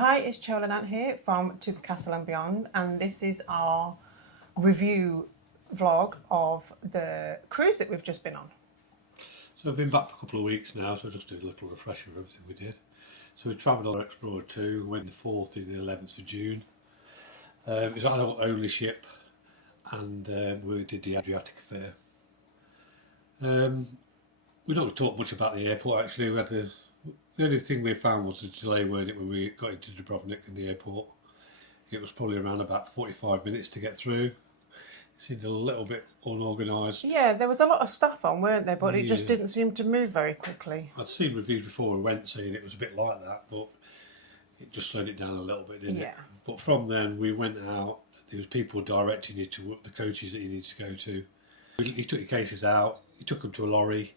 Hi, it's Chola Nant here from To the Castle and Beyond, and this is our review vlog of the cruise that we've just been on. So I've been back for a couple of weeks now, so I'll just do a little refresher of everything we did. So we travelled on Marella Explorer 2, went the 4th and the 11th of June. It was our only ship, and we did the Adriatic Affair. We don't talk much about the airport actually. We had the only thing we found was the delay, weren't it, when we got into Dubrovnik in the airport. It was probably around about 45 minutes to get through. It seemed a little bit unorganised. Yeah, there was a lot of stuff on, weren't there? But it just didn't seem to move very quickly. I'd seen reviews before we went saying it was a bit like that, but it just slowed it down a little bit, didn't it? But from then we went out. There was people directing you to the coaches that you need to go to. You took your cases out. You took them to a lorry.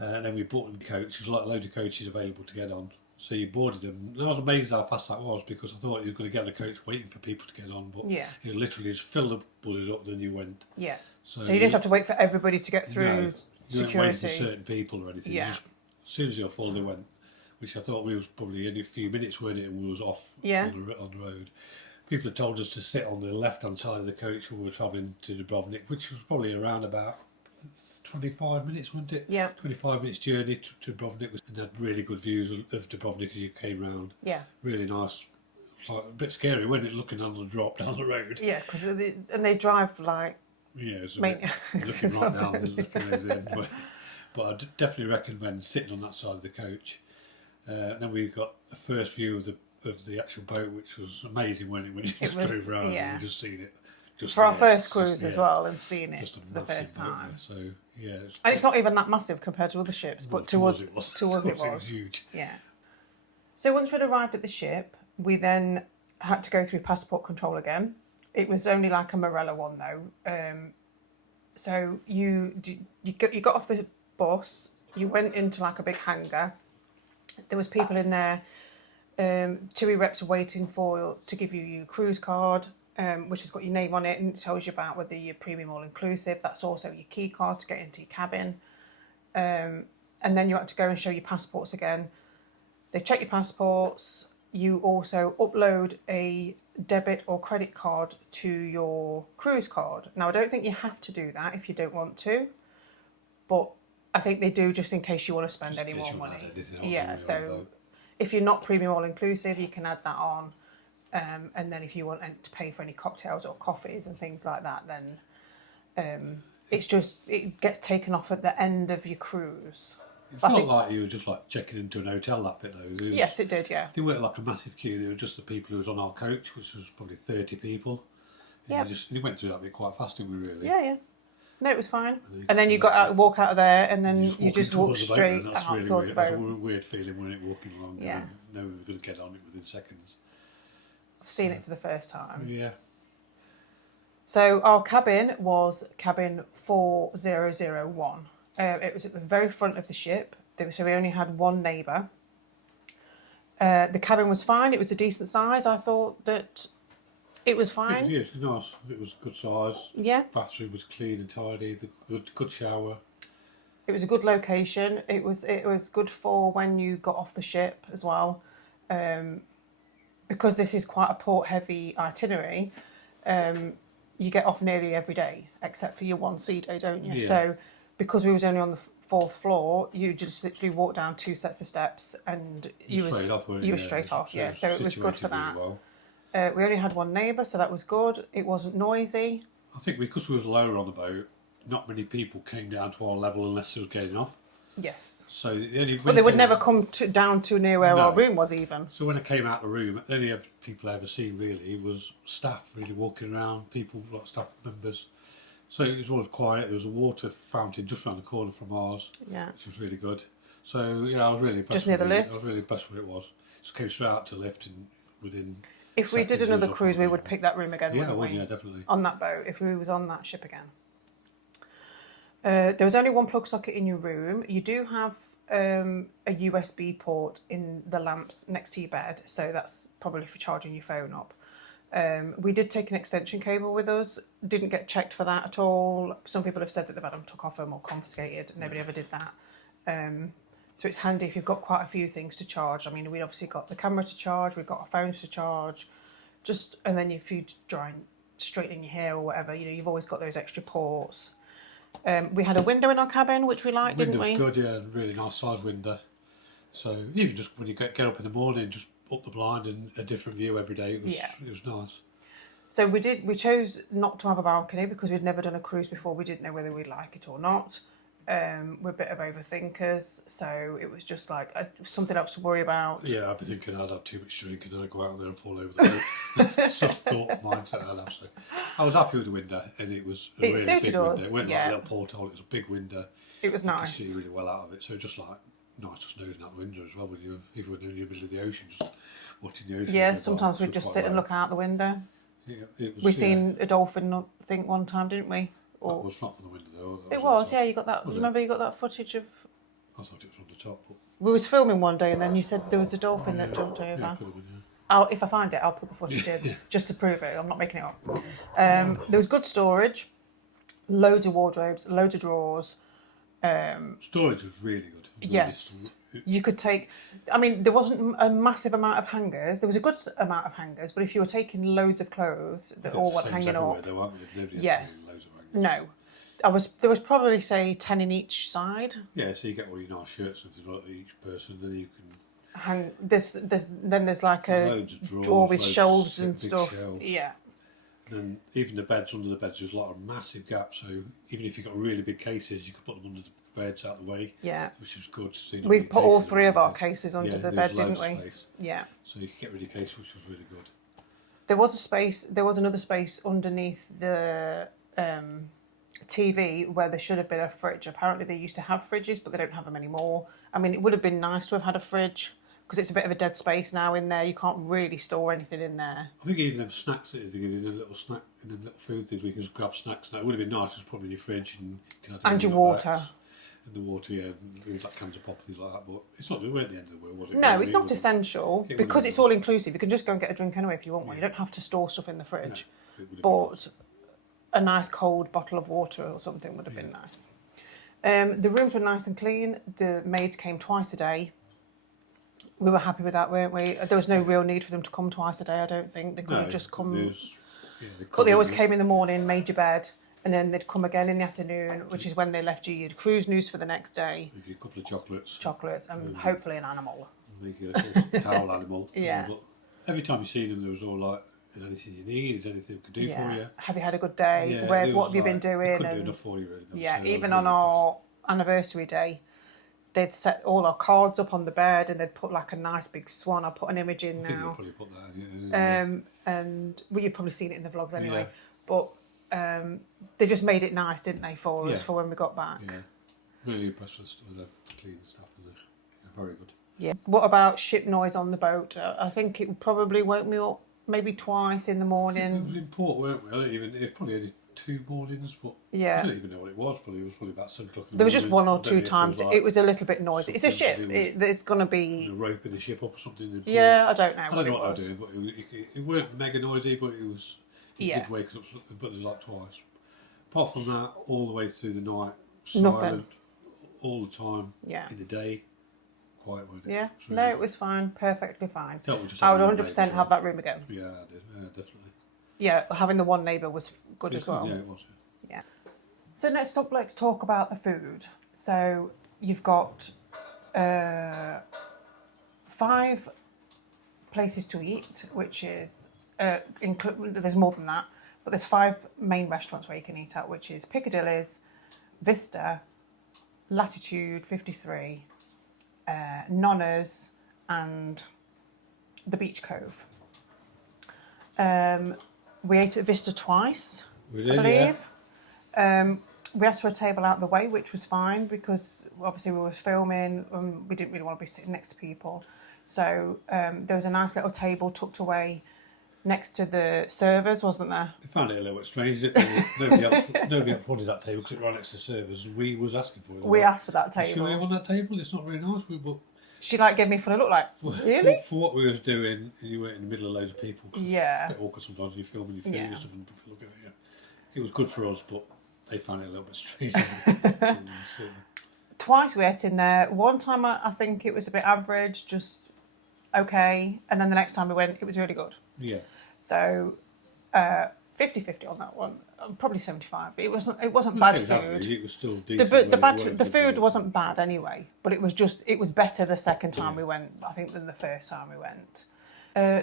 And then we bought a coach. There's a load of coaches available to get on. So you boarded them. And I was amazed how fast that was, because I thought you were going to get on a coach waiting for people to get on. But you literally just filled the buses up and then you went. Yeah. So you didn't have to wait for everybody to get through security. You weren't waiting for certain people or anything. Yeah. Just, as soon as you were full, they went. Which I thought we was probably only a few minutes, weren't it? And we was off on the road. People had told us to sit on the left-hand side of the coach when we were travelling to Dubrovnik, which was probably around about 25 minutes, wasn't it? Yeah. 25 minutes journey to Dubrovnik, and had really good views of Dubrovnik as you came round. Yeah. Really nice. It's like a bit scary, wasn't it, looking on the drop down the road? Yeah, because they drive like. Yeah, it was a bit looking right down the end. But I definitely recommend sitting on that side of the coach. Then we got the first view of the actual boat, which was amazing when you just drove around and you just seen it. Just for our first cruise as well, and seeing it the first time. So yeah, and it's not even that massive compared to other ships, but to us it was huge. Yeah. So once we'd arrived at the ship, we then had to go through passport control again. It was only like a Marella one though. So you got off the bus, you went into like a big hangar. There was people in there. TUI reps waiting to give you your cruise card. Which has got your name on it, and it tells you about whether you're premium all inclusive. That's also your key card to get into your cabin. And then you had to go and show your passports again. They check your passports. You also upload a debit or credit card to your cruise card. Now, I don't think you have to do that if you don't want to, but I think they do just in case you want to spend any more money. Yeah, so if you're not premium all inclusive, you can add that on. And then if you want to pay for any cocktails or coffees and things like that, then it gets taken off at the end of your cruise. It felt like you were just like checking into an hotel, that bit though. Yes, it did, yeah. They weren't like a massive queue, they were just the people who was on our coach, which was probably 30 people. Yeah. You went through that bit quite fast, didn't we, really? Yeah, yeah. No, it was fine. And then you walk out of there, and then you just walk straight out towards the boat. That's a weird feeling when it walking along. Yeah. No one was going to get on it within seconds. Seen it for the first time. Yeah. So our cabin was cabin 4001. It was at the very front of the ship, so we only had one neighbour. The cabin was fine. It was a decent size. I thought that it was fine. It was nice. It was good size. Yeah. Bathroom was clean and tidy. Good shower. It was a good location. It was good for when you got off the ship as well. Because this is quite a port-heavy itinerary, you get off nearly every day, except for your one sea day, don't you? Yeah. So because we was only on the 4th floor, you just literally walk down 2 sets of steps and you were straight off. Yeah, so it was good for that. Really well. We only had one neighbour, so that was good. It wasn't noisy. I think because we was lower on the boat, not many people came down to our level unless they was getting off. Yes. So but they would never come down to near where our room was even. So when I came out the room, the only people I ever seen really was staff really walking around, people like staff members. So it was always quiet. There was a water fountain just around the corner from ours, which was really good. So yeah, I was really impressed. Just near the lifts. I was really impressed with what it was. Just came straight out to the lift and within. If we did another cruise, we would pick that room again. Yeah, wouldn't we? Yeah, definitely. On that boat, if we was on that ship again. There was only one plug socket in your room. You do have a USB port in the lamps next to your bed, so that's probably for charging your phone up. We did take an extension cable with us, didn't get checked for that at all. Some people have said that they've had them took off them or confiscated. Nobody ever did that. So it's handy if you've got quite a few things to charge. I mean, we obviously got the camera to charge, we've got our phones to charge, and then if you try and straighten your hair or whatever, you know, you've always got those extra ports. We had a window in our cabin, which we liked, didn't we? Window was good, yeah, really nice size window. So even just when you get up in the morning, just up the blind and a different view every day, it was nice. So we chose not to have a balcony because we'd never done a cruise before. We didn't know whether we'd like it or not. We're a bit of overthinkers, so it was just like something else to worry about. Yeah, I'd be thinking I'd have too much drink and then I'd go out there and fall over the roof. Sort of thought mindset I'd have. So I was happy with the window, and it was a really big window. It wasn't like a little porthole, it was a big window. It was nice. You could see really well out of it, so just like nice just nosing out the window as well, when you even when you're in the middle of the ocean, just watching the ocean. Yeah, sometimes we'd just sit and look out the window. Yeah, we seen a dolphin, I think, one time, didn't we? Or, that was not from the window though. It was, yeah. You got that. Remember, you got that footage of. I thought it was on the top. But... We was filming one day, and then you said there was a dolphin that jumped over. Yeah, could have been, yeah. If I find it, I'll put the footage in just to prove it. I'm not making it up. There was good storage, loads of wardrobes, loads of drawers. Storage was really good. Yes. You could take, I mean, there wasn't a massive amount of hangers. There was a good amount of hangers, but if you were taking loads of clothes that all went hanging up. Yes. No. There was probably, say, 10 in each side. Yeah, so you get all your nice shirts and things like that, each person, then you can... Hang, there's like a drawer with shelves and stuff. Shelves. Yeah. And then even the beds, under the beds, there's like a massive gap, so even if you've got really big cases, you could put them under the beds out the way. Yeah. Which was good to see. We put all three of our cases under the bed, didn't we? Space. Yeah. So you could get rid of cases, which was really good. There was another space underneath the TV where there should have been a fridge. Apparently they used to have fridges, but they don't have them anymore. I mean, it would have been nice to have had a fridge, because it's a bit of a dead space now in there. You can't really store anything in there. I think even them snacks that they give you, the little snack, and them little food things, we can just grab snacks now. It would have been nice to put them in your fridge and your water. And the water, yeah, and like cans of pop and things like that. But it's not, we weren't the end of the world, was it? No, it's not essential, because it's all inclusive. You can just go and get a drink anyway if you want one. You don't have to store stuff in the fridge. No, but a nice cold bottle of water or something would have been nice. The rooms were nice and clean. The maids came twice a day. We were happy with that, weren't we? There was no real need for them to come twice a day, I don't think. They could have just come. But they always came in the morning, made your bed, and then they'd come again in the afternoon, which is when they left you your cruise news for the next day. Maybe a couple of chocolates. Chocolates, and hopefully an animal. Maybe a little towel animal. Yeah. But every time you see them, there was all like, is there anything you need? Is there anything we could do for you? Have you had a good day? What have you been doing? They couldn't do enough for you, really. Yeah, even on our anniversary day, they'd set all our cards up on the bed and they'd put like a nice big swan. I'll put an image in now. I think you'll probably put that in, and well, you've probably seen it in the vlogs anyway. Yeah. But they just made it nice, didn't they, for us, for when we got back. Yeah, really impressed with the clean stuff. Very good. Yeah. What about ship noise on the boat? I think it probably woke me up maybe twice in the morning. It was in port, weren't we? It was probably only 2 mornings, but I don't even know what it was. It was probably about 7 o'clock in the morning. There was just 1 or 2 times. It was a little bit noisy. It's a ship. It's going to be... A rope in the ship up or something. Yeah, I don't know what it was. I don't know what they were doing, but it weren't mega noisy, but it was... It did wake us up, but there's like twice. Apart from that, all the way through the night, silent, nothing. All the time, in the day, quiet, wasn't it? Yeah, really it was fine, perfectly fine. I would 100% have that room again. Yeah, I did, definitely. Yeah, having the one neighbour was good as well. Yeah, it was. Yeah. So next up, let's talk about the food. So you've got 5 places to eat, which is, there's more than that, but there's 5 main restaurants where you can eat at, which is Piccadilly's, Vista, Latitude 53, Nonna's, and the Beach Cove. We ate at Vista twice, we did, I believe. Yeah. We asked for a table out of the way, which was fine because obviously we were filming and we didn't really want to be sitting next to people. So there was a nice little table tucked away next to the servers, wasn't there? I found it a little bit strange. Nobody else wanted that table because it ran next to the servers. We was asking for it. We asked for that table. Sure you want that table? It's not very nice. She gave me a funny look like, really? For what we was doing, and you were in the middle of loads of people. Yeah. It's a bit awkward sometimes when you're filming your food and stuff and people looking at you. It was good for us, but they found it a little bit strange. twice we ate in there. One time I think it was a bit average, just okay. And then the next time we went, it was really good. Yeah. So 50-50 on that one. Probably 75. It wasn't bad food. Average, it was still decent. The food wasn't bad anyway, but it was better the second time we went, I think, than the first time we went.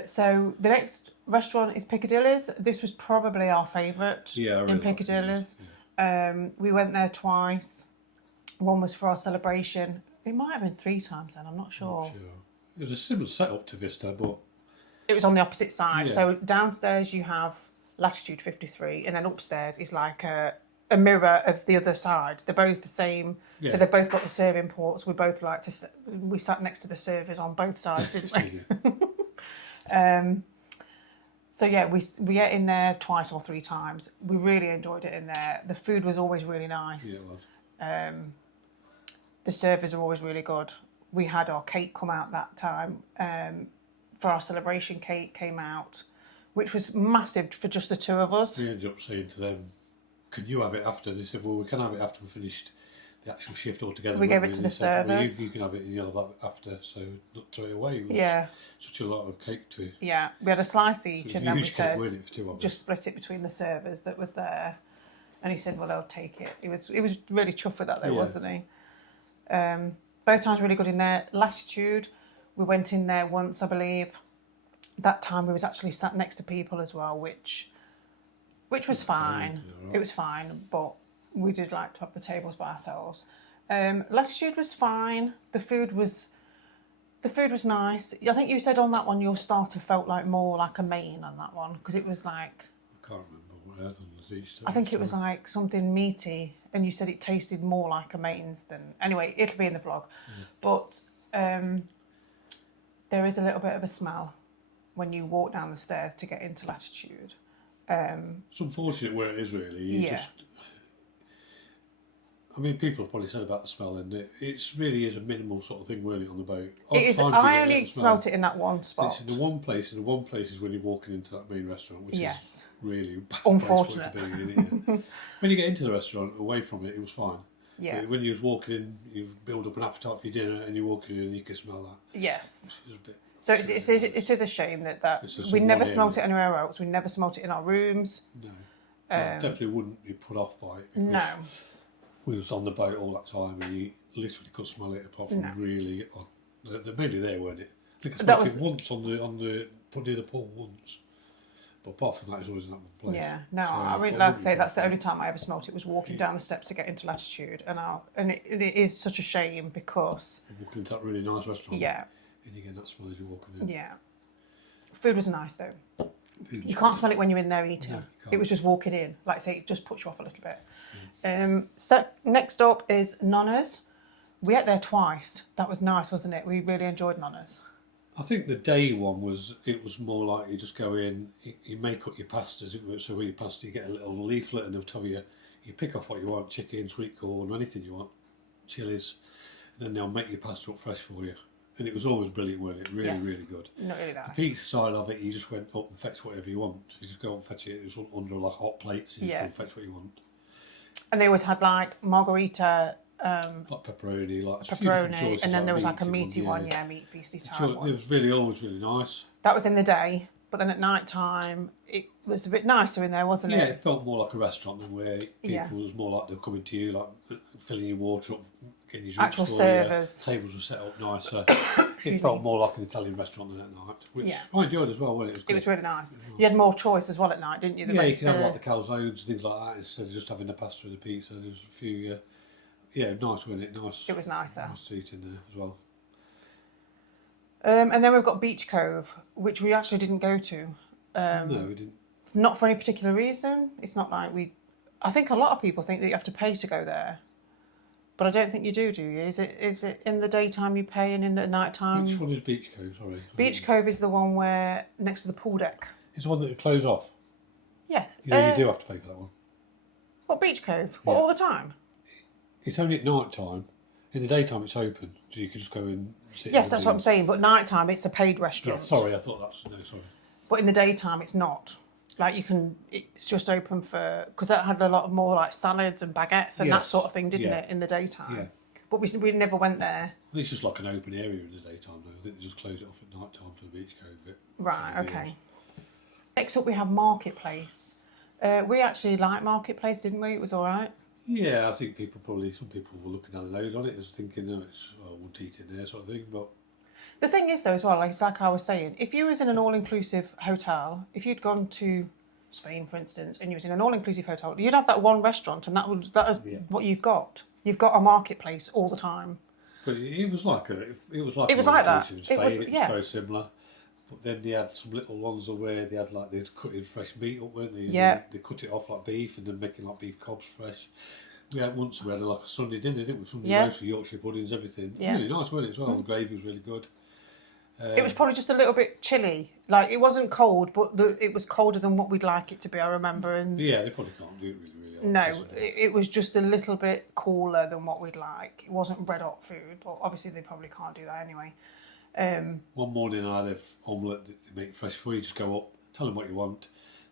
So the next restaurant is Piccadilly's. This was probably our favourite in Piccadilly's. We went there twice. One was for our celebration. It might have been 3 times then, I'm not sure. It was a similar setup to Vista, but it was on the opposite side. So downstairs you have latitude 53, and then upstairs is like a mirror of the other side. They're both the same. Yeah. So they've both got the serving ports. We both we sat next to the servers on both sides, didn't we? So yeah, we ate in there twice or 3 times. We really enjoyed it in there. The food was always really nice. Yeah, it was. The servers are always really good. We had our cake come out that time. For our celebration, cake came out, which was massive for just the 2 of us. We ended up saying to them, "Can you have it after?" They said, "Well, we can have it after we finished the actual shift altogether." We gave it to the servers. Well, you can have it and you'll have it after, so not throw it away. It was such a lot of cake to... Yeah, we had a slice each, and then we said, it just split it between the servers that was there. And he said, well, they'll take it. He was really chuffed with that though, wasn't he? Both times really good in there. Latitude, we went in there once, I believe. That time we was actually sat next to people as well, which was fine. It was fine, but we did like to have the tables by ourselves. Latitude was fine. The food was nice. I think you said on that one your starter felt like more like a main on that one, because it was like... I can't remember what I had on the Easter. I think it was like something meaty, and you said it tasted more like a mains than... Anyway, it'll be in the vlog. But there is a little bit of a smell when you walk down the stairs to get into Latitude. It's unfortunate where it is, really. I mean, people have probably said about the smell, and it really is a minimal sort of thing, really, on the boat. It is. I only smelt it in that one spot. It's in the one place, and the one place is when you're walking into that main restaurant, which is really bad. Unfortunate. Place for it to be in. When you get into the restaurant, away from it was fine. Yeah. But when you was walking in, you build up an appetite for your dinner, and you're walking in, and you can smell that. Yes. Which is a bit... So it is a shame that we never smelt it anywhere else. We never smelt it in our rooms. No. Definitely wouldn't be put off by it. No. We was on the boat all that time, and you literally couldn't smell it apart from really... They're mainly there, weren't it? I think I smelled it once on the near the pool once. But apart from that, it's always in that one place. Yeah, no, so I mean, like I say, that's the only time I ever smelt it was walking down the steps to get into Latitude, and it is such a shame because... You're walking into that really nice restaurant. Yeah. And you get that smell as you're walking in. Yeah. Food was nice though. You can't smell it when you're in there eating. No, it was just walking in. Like I say, it just puts you off a little bit. So next up is Nonna's. We ate there twice. That was nice, wasn't it? We really enjoyed Nonna's. I think the day one was more like you just go in, you make up your pastas. So with your pasta, you get a little leaflet, and they'll tell you pick off what you want: chicken, sweet corn, anything you want, chilies. And then they'll make your pasta up fresh for you. And it was always brilliant, wasn't it? Really, really good. Not really nice. The pizza side of it, you just went up and fetch whatever you want. You just go up and fetch it. It was under like hot plates. You just go and fetch what you want. And they always had like margarita, like pepperoni, and then there was like a meaty one, meat feasty type one. It was really always really nice. That was in the day, but then at night time it was a bit nicer in there, wasn't it? Yeah, it felt more like a restaurant than where people was more like they're coming to you, like filling your water up, getting your drinks actual servers. Tables were set up nicer. It felt more like an Italian restaurant than at night, which I enjoyed as well. It was really nice. You had more choice as well at night, didn't you? You could have like the calzones and things like that instead of just having the pasta and the pizza. There was a few, nice, wasn't it? Nice. It was nicer. Nice to eat in there as well. And then we've got Beach Cove, which we actually didn't go to. No, we didn't. Not for any particular reason. It's not like I think a lot of people think that you have to pay to go there, but I don't think you do you? Is it in the daytime you pay and in the night time? Which one is Beach Cove? Sorry. Beach Cove is the one where next to the pool deck. It's the one that you close off. Yeah. You do have to pay for that one. What, Beach Cove? What, all the time? It's only at night time. In the daytime, it's open, so you can just go and sit. Yes, that's what I'm saying. But night time, it's a paid restaurant. Yeah, sorry, I thought that's sorry. But in the daytime, it's not. Like it's just open for because that had a lot of more like salads and baguettes and that sort of thing, didn't it? In the daytime. but we never went there. It's just like an open area in the daytime though. I think they just close it off at night time for the beach cove bit. Right, okay. Next up we have Marketplace. We actually liked Marketplace, didn't we? It was all right. Yeah, I think some people were looking down the nose on it as thinking, I won't eat in there sort of thing. But the thing is though as well, like I was saying, if you was in an all-inclusive hotel, if you'd gone to Spain, for instance, and you was in an all-inclusive hotel, you'd have that one restaurant, and that is what you've got. You've got a Marketplace all the time. But it was like that. In Spain. It was very similar. But then they had some little ones where they'd cut in fresh meat up, weren't they? Yeah. They cut it off like beef and then making like beef cobs fresh. We had like a Sunday dinner, didn't we? Sunday roast with Yorkshire puddings, everything. Yeah. Really nice, wasn't it, as well? The gravy was really good. It was probably just a little bit chilly. Like, it wasn't cold, but it was colder than what we'd like it to be, I remember. And yeah, they probably can't do it really hot. No, it was just a little bit cooler than what we'd like. It wasn't red hot food, but obviously they probably can't do that anyway. One morning I had an omelette that they make fresh for you. Just go up, tell them what you want,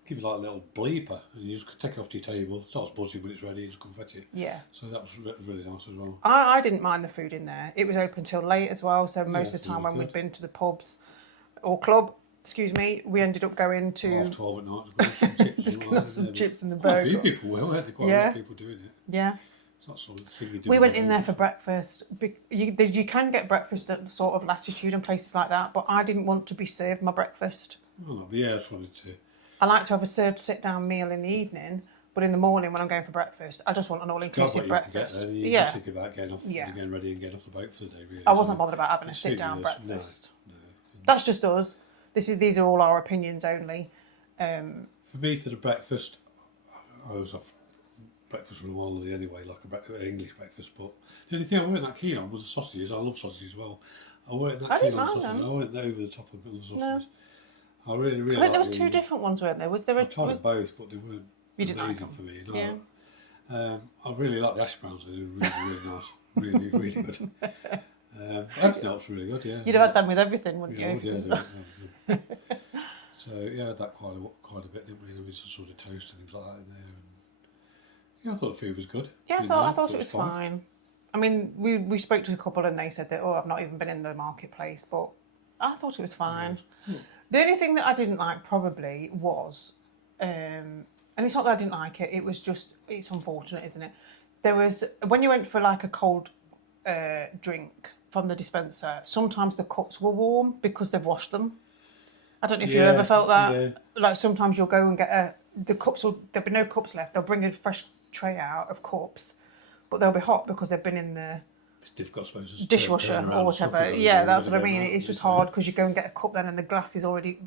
give you like a little bleeper, and you just take it off to your table. It starts buzzing when it's ready, and just come fetch it. Yeah. So that was really nice as well. I didn't mind the food in there. It was open till late as well, so most of the time when we'd been to the pubs or club, we ended up going to 12 at night. just gonna have some chips and the burger. burger. Quite a few people will, weren't there? Quite a lot of people doing it. Yeah. It's not sort of thing you do. We went in there for breakfast. You can get breakfast at sort of Latitude and places like that, but I didn't want to be served my breakfast. Oh, no, but yeah, I just wanted to. I like to have a served sit-down meal in the evening, but in the morning when I'm going for breakfast, I just want an all-inclusive breakfast. You just think about getting ready and getting off the boat for the day. Really, I wasn't bothered about having a sit-down breakfast. No. That's just us. These are all our opinions only. For me, for the breakfast, I always have breakfast from Wally anyway, like an English breakfast. But the only thing I weren't that keen on was the sausages. I love sausages as well. I weren't that keen on sausages. I weren't over the top of the sausages. No. I really. I think there was two different ones, weren't there? Was there? I tried both, but they weren't amazing for me. Yeah. I really like the hash browns. They were really nice. Really, really good. Everything else was really good. Yeah. You'd have had them with everything, wouldn't you? Yeah. So yeah, I had that quite a bit, didn't we? There was a sort of toast and things like that in there. And yeah, I thought the food was good. Yeah, I thought it was fine. I mean, we spoke to a couple and they said that, I've not even been in the Marketplace, but I thought it was fine. Yeah. The only thing that I didn't like probably was, and it's not that I didn't like it, it was just, it's unfortunate, isn't it? There was, when you went for like a cold drink from the dispenser, sometimes the cups were warm because they've washed them. I don't know if you ever felt that. Yeah. Like sometimes you'll go and get there'll be no cups left. They'll bring a fresh tray out of cups, but they'll be hot because they've been in the dishwasher or whatever. Yeah, that's what I mean. It's just hard because you go and get a cup then and the glass is already,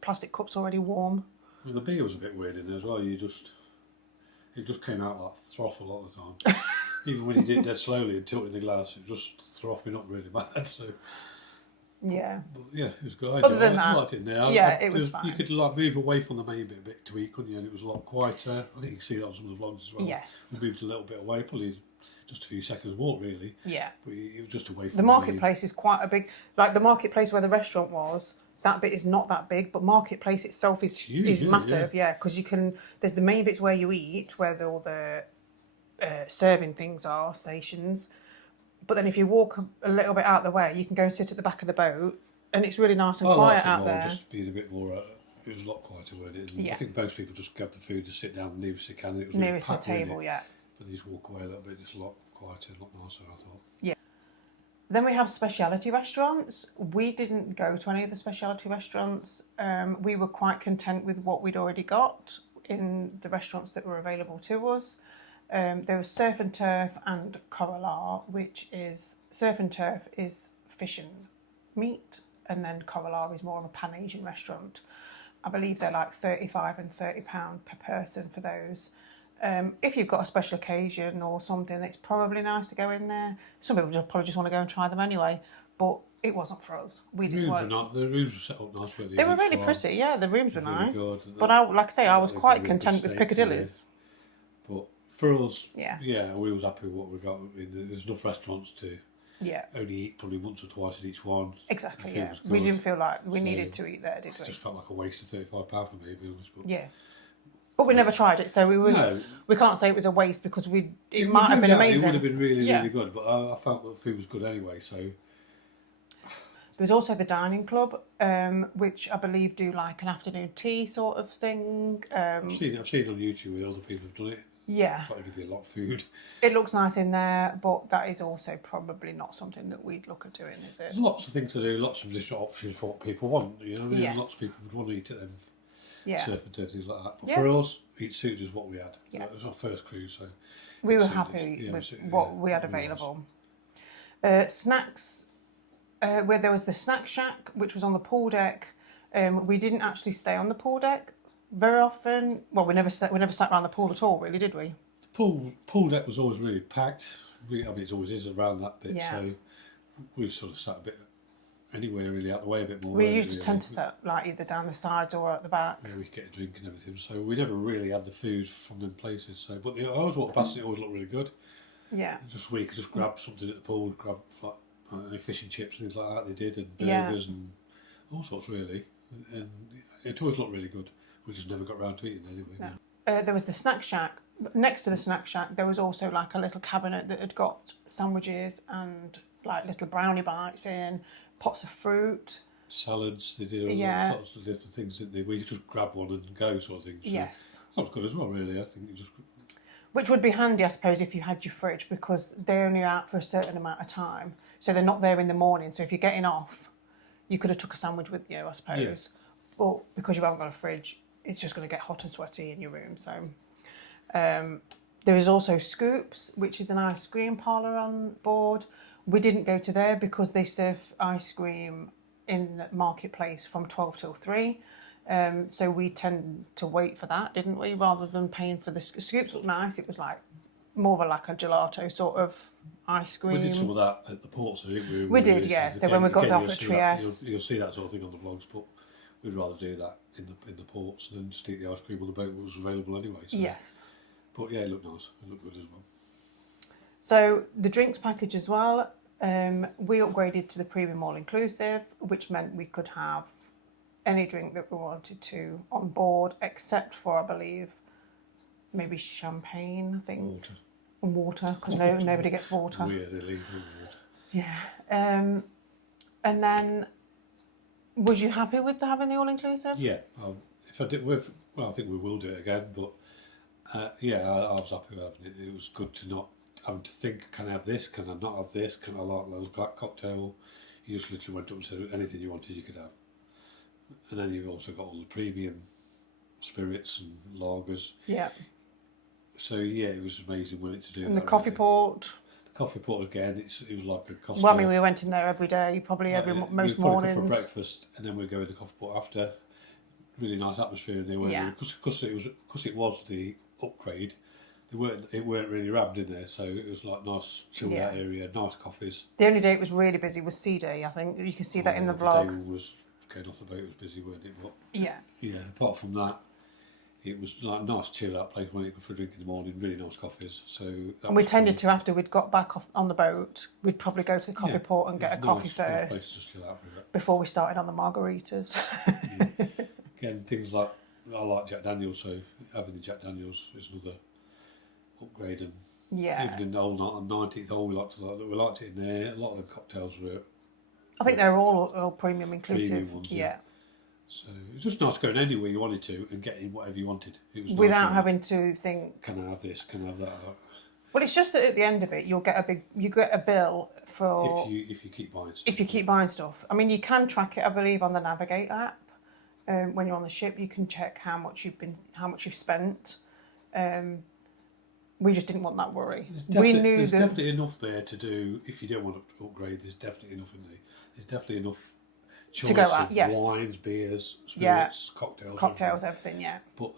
plastic cup's already warm. Well, the beer was a bit weird in there as well. It just came out like froth a lot of the time. Even when you did it dead slowly and tilted the glass, it was just frothing up really bad. So. Yeah. But yeah, it was good. Other than that, I liked it in there. It was fine. You could move away from the main bit a bit to eat, couldn't you? And it was a lot quieter. I think you can see that on some of the vlogs as well. Yes. We moved a little bit away, probably just a few seconds walk, really. Yeah. But it was just away from the Marketplace is quite a big, like the Marketplace where the restaurant was. That bit is not that big, but Marketplace itself is huge, is massive. Yeah, because there's the main bits where you eat, where all the serving things are, stations. But then if you walk a little bit out the way, you can go and sit at the back of the boat, and it's really nice and quiet out there. Just being a bit more, it was a lot quieter, wasn't it? And yeah. I think most people just grab the food and sit down nearest they can. It was nearest really the table, yeah. But you just walk away a little bit, it's a lot quieter, a lot nicer, I thought. Yeah. Then we have specialty restaurants. We didn't go to any of the specialty restaurants. We were quite content with what we'd already got in the restaurants that were available to us. There was Surf and Turf and Corallar, which is, Surf and Turf is fish and meat, and then Corallar is more of a Pan-Asian restaurant. I believe they're like £35 and £30 per person for those. If you've got a special occasion or something, it's probably nice to go in there. Some people probably just want to go and try them anyway, but it wasn't for us. We didn't work. The rooms were set up nice. They were really pretty, yeah, the rooms were nice. Really good. But like I say, I was quite content with Piccadilly's. But for us, yeah, we was happy with what we got. There's enough restaurants to only eat probably once or twice at each one. Exactly, yeah. We didn't feel like we needed to eat there, did we? It just felt like a waste of £35 for me, to be honest. But yeah. But we never tried it, so No. we can't say it was a waste because it It might have been amazing. It would have been really, Yeah. really good, but I felt that the food was good anyway, so... There was also the dining club, which I believe do like an afternoon tea sort of thing. I've seen on YouTube where other people have done it. Yeah. It's like give you a lot of food. It looks nice in there, but that is also probably not something that we'd look at doing, is it? There's lots of things to do, lots of different options for what people want, you know. Yes. Lots of people would want to eat at them, Yeah. surf and things like that. But Yeah. for us, it suited us what we had. Yeah. It was our first cruise, so... We it were suited happy us. with Yeah, what we had was. available. Snacks, where there was the snack shack, which was on the pool deck. We didn't actually stay on the pool deck very often. Well, we never sat around the pool at all, really, did we? The pool deck was always really packed. I mean, it always is around that bit, Yeah. so we sort of sat a bit anywhere really out the way a bit more. We weren't used to really? tend to sit like either down the sides or at the back. Yeah, we could get a drink and everything, so we never really had the food from them places. So, but I always walked past it, always looked really good. Yeah. Just we could just grab something at the pool, grab like I don't know, fish and chips and things like that. They did, and Yeah. burgers and all sorts really, and it always looked really good. We just never got around to eating anyway. No. There was the snack shack. Next to the snack shack, there was also like a little cabinet that had got sandwiches and like little brownie bites in, pots of fruit. Salads, they did all Yeah. sorts of different things, didn't they? We could just grab one and go sort of thing. So Yes. that was good as well, really. I think it just Which would be handy, I suppose, if you had your fridge, because they're only out for a certain amount of time. So they're not there in the morning. So if you're getting off, you could have took a sandwich with you, I suppose. But because you haven't got a fridge, it's just going to get hot and sweaty in your room. So there is also Scoops, which is an ice cream parlour on board. We didn't go to there because they serve ice cream in the marketplace from 12 till 3. So we tend to wait for that, didn't we, rather than paying for the Scoops. Looked nice. It was like more of like a gelato sort of ice cream. we did some of that at the ports, didn't we? We did, yeah. So when we got off at Trieste, you'll see that sort of thing on the vlogs, but we'd rather do that in the ports than just eat the ice cream on the boat that was available anyway. So. Yes. But yeah, it looked nice. It looked good as well. So the drinks package as well. We upgraded to the premium all inclusive, which meant we could have any drink that we wanted to on board, except for, I believe, maybe champagne, I think, Water. and water, because nobody gets water. Weird, illegal water. Yeah. And then, was you happy with having the all inclusive? Yeah. If I did, I think we will do it again. But yeah, I was happy with having it. It was good to not having to think: can I have this? Can I not have this? Can I like a little cocktail? You just literally went up and said anything you wanted, you could have. And then you've also got all the premium spirits and lagers. Yeah. So yeah, it was amazing when it to do. And that, the coffee really. port. The coffee port again. It was like a Costa. Well, I mean, we went in there every day, probably most we'd probably go mornings. for breakfast, and then we'd go in the coffee pot after. Really nice atmosphere, and they were because it was the upgrade. It weren't really rammed in there, so it was like nice chilled out area, nice coffees. The only day it was really busy was Sea Day. I think you can see that in the The vlog. day we was going off the boat, it was busy, weren't it? But Yeah. yeah, apart from that, it was like a nice chilled out place when you go for a drink in the morning. Really nice coffees. So And we tended to, after we'd got back off on the boat, we'd probably go to the coffee port and get a coffee first Nice place to just chill out for a bit. before we started on the margaritas. Again, things like I like Jack Daniels, so having the Jack Daniels is another upgrade. And even in the old 19th hole, we liked it in there. A lot of the cocktails were. I think they're all premium inclusive. Premium ones, yeah. So it was just nice going anywhere you wanted to and getting whatever you wanted. It was Without nice, having to think. Can I have this? Can I have that? Well, it's just that at the end of it, you get a bill for if you keep buying stuff. If you keep buying stuff. I mean, you can track it, I believe, on the Navigate app. When you're on the ship, you can check how much you've spent. We just didn't want that worry. There's definitely enough there to do if you don't want to upgrade. There's definitely enough in there. There's definitely enough choice of wines, beers, spirits, cocktails, everything. Yeah. But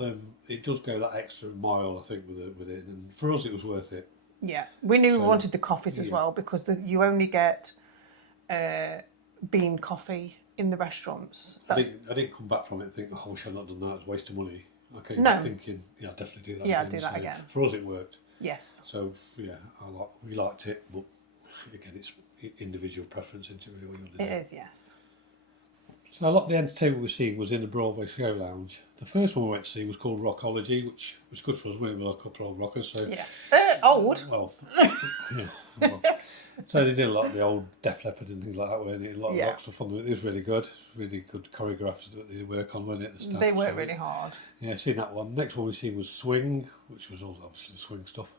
it does go that extra mile, I think, with it. And for us, it was worth it. Yeah, we knew we wanted the coffees as well because you only get bean coffee in the restaurants. I didn't come back from it and think, oh, I wish I'd not done that. It's a waste of money. I came No. back thinking, yeah, I'll definitely do that. Yeah, again. I'll do that again. For us, it worked. Yes. So yeah, we liked it, but again, it's individual preference into really what you want to do. It is, yes. So a lot of the entertainment we've seen was in the Broadway Show Lounge. The first one we went to see was called Rockology, which was good for us. We were a couple of old rockers, so Yeah. Old. well, yeah. Well, so they did a lot of the old Def Leppard and things like that, weren't it? A lot of rock stuff on it. It was really good. Really good choreographed that they work on, weren't it? The staff, They work really hard. Yeah, seen that one. Next one we seen was Swing, which was all obviously swing stuff.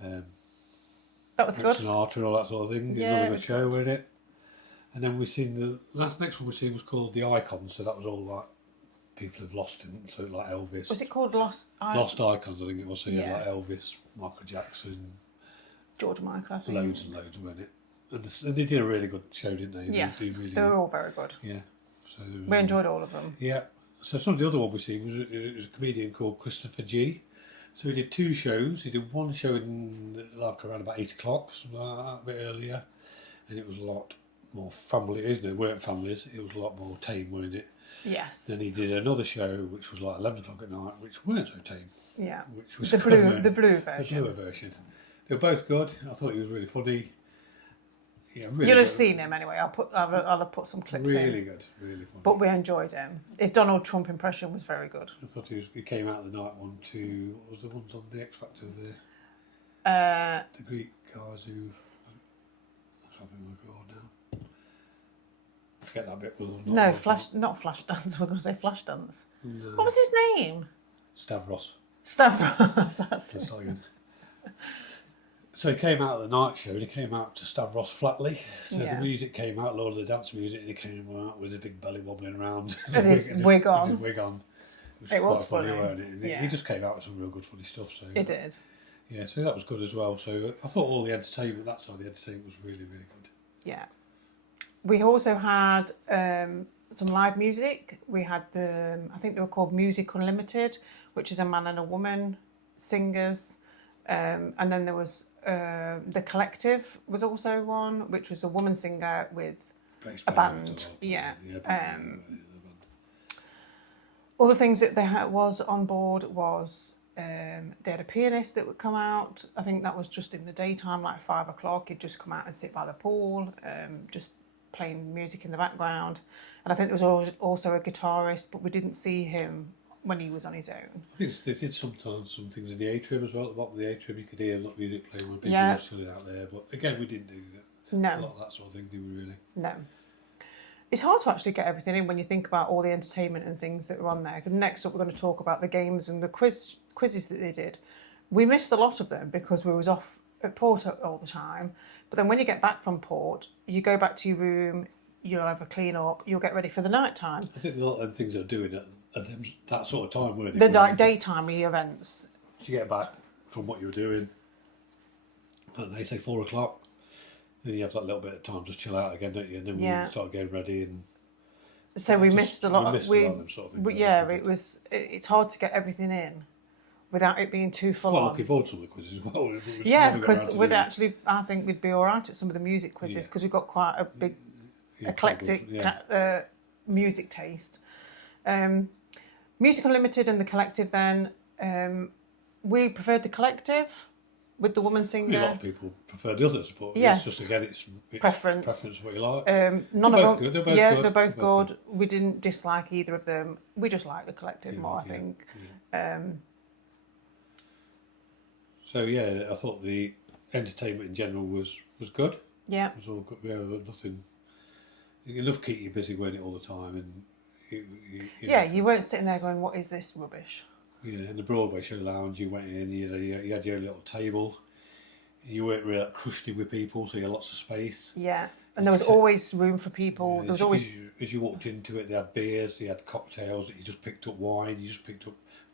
That was good. Sinatra and all that sort of thing. Yeah, Another good show, weren't it? And then we seen next one we seen was called The Icons, so that was all like people have lost him, so like Elvis. Was it called Lost? Lost Icons, I think it was. So you Yeah. had like Elvis, Michael Jackson, George Michael, I think. loads and loads, weren't it? And they did a really good show, didn't they? Yes, they were all very good. Yeah. So We enjoyed all of them. Yeah. So some of the other one we seen was a comedian called Christopher G. So he did 2 shows. He did one show in like around about 8 o'clock, something like that, a bit earlier, and it was a lot more family. Isn't it? It weren't families. It was a lot more tame, weren't it? Yes. Then he did another show which was like 11 o'clock at night, which weren't so tame. Yeah. Which was the good, blue weren't version. The bluer version. They were both good. I thought he was really funny. Yeah, really. You'll have good. seen him anyway. I'll have put some clips in. Really good, really funny. But we enjoyed him. His Donald Trump impression was very good. I thought he came out of the night one to, what was the ones on the X Factor, the Greek guys who, I can't think of what they're called now. I forget that bit. No, not Flashdance. We're going to say Flashdance. No. What was his name? Stavros. Stavros. That's Let's it. start again. So he came out of the night show and he came out to Stavros Flatley. So Yeah. the music came out, a lot of the dance music, and he came out with his big belly wobbling around. And his wig on. With his wig on. It was quite funny. weren't it? And Yeah. He just came out with some real good funny stuff. So It did. yeah, so that was good as well. So I thought all the entertainment, that side of the entertainment was really, really good. Yeah. We also had some live music. We had I think they were called Music Unlimited, which is a man and a woman singers. And then there was The Collective was also one, which was a woman singer with Bass a band. Yeah. Other things that they had was on board was they had a pianist that would come out. I think that was just in the daytime, like 5 o'clock. He'd just come out and sit by the pool, just playing music in the background. And I think there was also a guitarist, but we didn't see him when he was on his own. I think they did sometimes some things in the atrium as well. At the bottom of the atrium, you could hear a lot of music playing when people were chilling out there. But again, we didn't do that. No. A lot of that sort of thing, did we really? No. It's hard to actually get everything in when you think about all the entertainment and things that are on there. Next up, we're going to talk about the games and the quizzes that they did. We missed a lot of them because we was off at Port all the time. But then when you get back from Port, you go back to your room, you'll have a clean up, you'll get ready for the night time. I think a lot of them things they're doing at that sort of time, weren't The they? daytime events. So you get back from what you were doing, and they say 4 o'clock, then you have that little bit of time to chill out again, don't you? And then we start getting ready, and so we missed a lot. We missed a lot of them sort of things. Yeah, it's hard to get everything in without it being too full on. Looking forward to some of the quizzes as well. Yeah, because I think we'd be all right at some of the music quizzes because we've got quite a big eclectic music taste. Music Unlimited and The Collective then, we preferred The Collective with the woman singer. A lot of people prefer the others, but Yes. it's just, again, it's Preference. what you like. None They're of both them, good, they're both yeah, good. they're both They're both good. We didn't dislike either of them. We just like The Collective more, I think. So yeah, I thought the entertainment in general was good. Yeah. It was all good. Yeah, nothing. Enough to keep you busy, weren't it, all the time? And You weren't sitting there going, "What is this rubbish?" Yeah, in the Broadway Show Lounge, you went in. You had your little table. You weren't really crushed in with people, so you had lots of space. Yeah, and there was always room for people. Yeah, there was always. As you walked into it, they had beers, they had cocktails. That you just picked up wine. You just took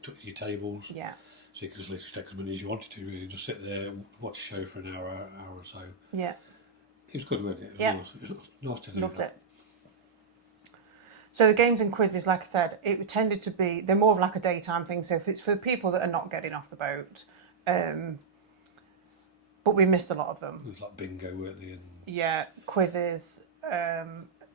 to your tables. Yeah. So you could just literally take as many as you wanted to. Really, just sit there and watch a show for an hour or so. Yeah. It was good, wasn't it? Yeah. It was nice to do. Loved that. it. So the games and quizzes, like I said, it tended to be, they're more of like a daytime thing. So if it's for people that are not getting off the boat, but we missed a lot of them. It was like bingo, weren't they? And Yeah, quizzes.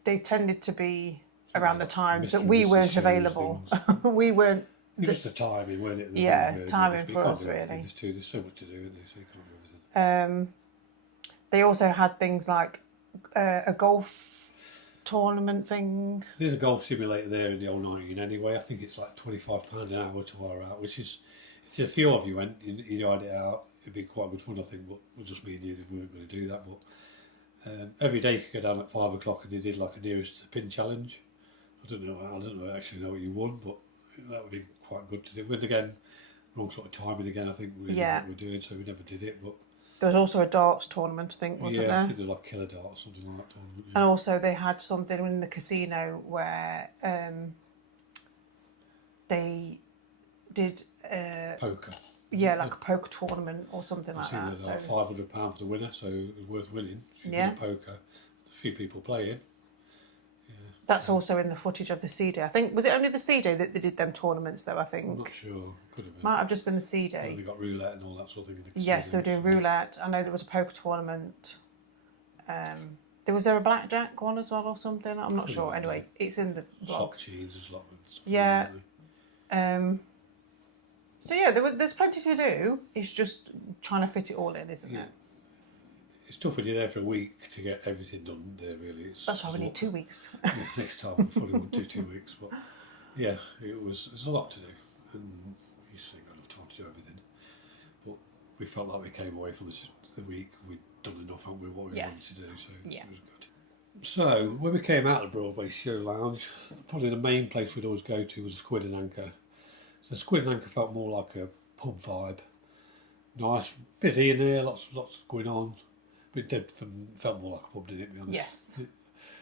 They tended to be around the times that we mystery weren't shows, available. We weren't. Just a timing, weren't it? Timing for us, really. There's so much to do, isn't there? So you can't do everything. They also had things like a golf tournament thing. There's a golf simulator there in the old 19 anyway. I think it's like £25 an hour to hire out, which is, if a few of you went, you'd hire it out, it'd be quite good fun, I think, but it just me and you we weren't going to do that. But every day you could go down at 5 o'clock and they did like a nearest to the pin challenge. I don't know actually know what you won, but that would be quite good to do. But again, wrong sort of timing again, I think, we what we're doing, so we never did it. But there was also a darts tournament, I think, wasn't there? I think there was like killer darts, something like that. Tournament, And also they had something in the casino where they did poker. Yeah, like a poker tournament or something like that. I think there's like £500 for the winner, so it was worth winning. If you win poker, a few people playing. That's also in the footage of the C Day. I think, was it only the C Day that they did them tournaments though, I think? I'm not sure. Could have been. Might have just been the C Day. Well, they got roulette and all that sort of thing in the casino. Yes, they were doing roulette. I know there was a poker tournament. Was there a blackjack one as well or something? I'm not sure. Anyway, it's in the vlogs. Sock cheese as well. Yeah. So yeah, there's plenty to do. It's just trying to fit it all in, isn't it? It's tough when you're there for a week to get everything done there, really. That's why we need 2 weeks. Next time we probably won't do 2 weeks, but yeah, there's a lot to do, and you just ain't got enough time to do everything. But we felt like we came away from the week, we'd done enough, haven't we, what we wanted to do, so it was good. So when we came out of the Broadway Show Lounge, probably the main place we'd always go to was Squid and Anchor. So Squid and Anchor felt more like a pub vibe. Nice, busy in there, lots going on. But it felt more like a pub, didn't it, to be honest? Yes.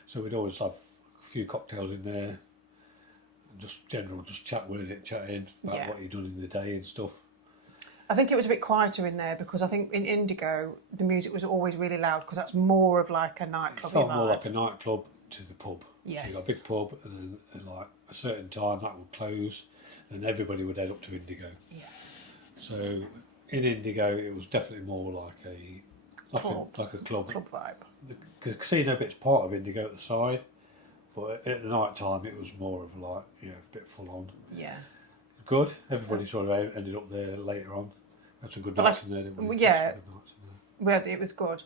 So we'd always have a few cocktails in there, and just chat, weren't it? Chatting about what you'd done in the day and stuff. I think it was a bit quieter in there because I think in Indigo the music was always really loud because that's more of like a nightclub. It felt more like a nightclub to the pub. Yes. So you got a big pub, and then at like a certain time that would close, and everybody would head up to Indigo. Yeah. So in Indigo it was definitely more like a club vibe. The casino bit's part of Indigo at the side, but at the night time it was more of like a bit full on. Yeah. Good. Everybody sort of ended up there later on. Had some good nights in there, didn't we? Yeah. It was good,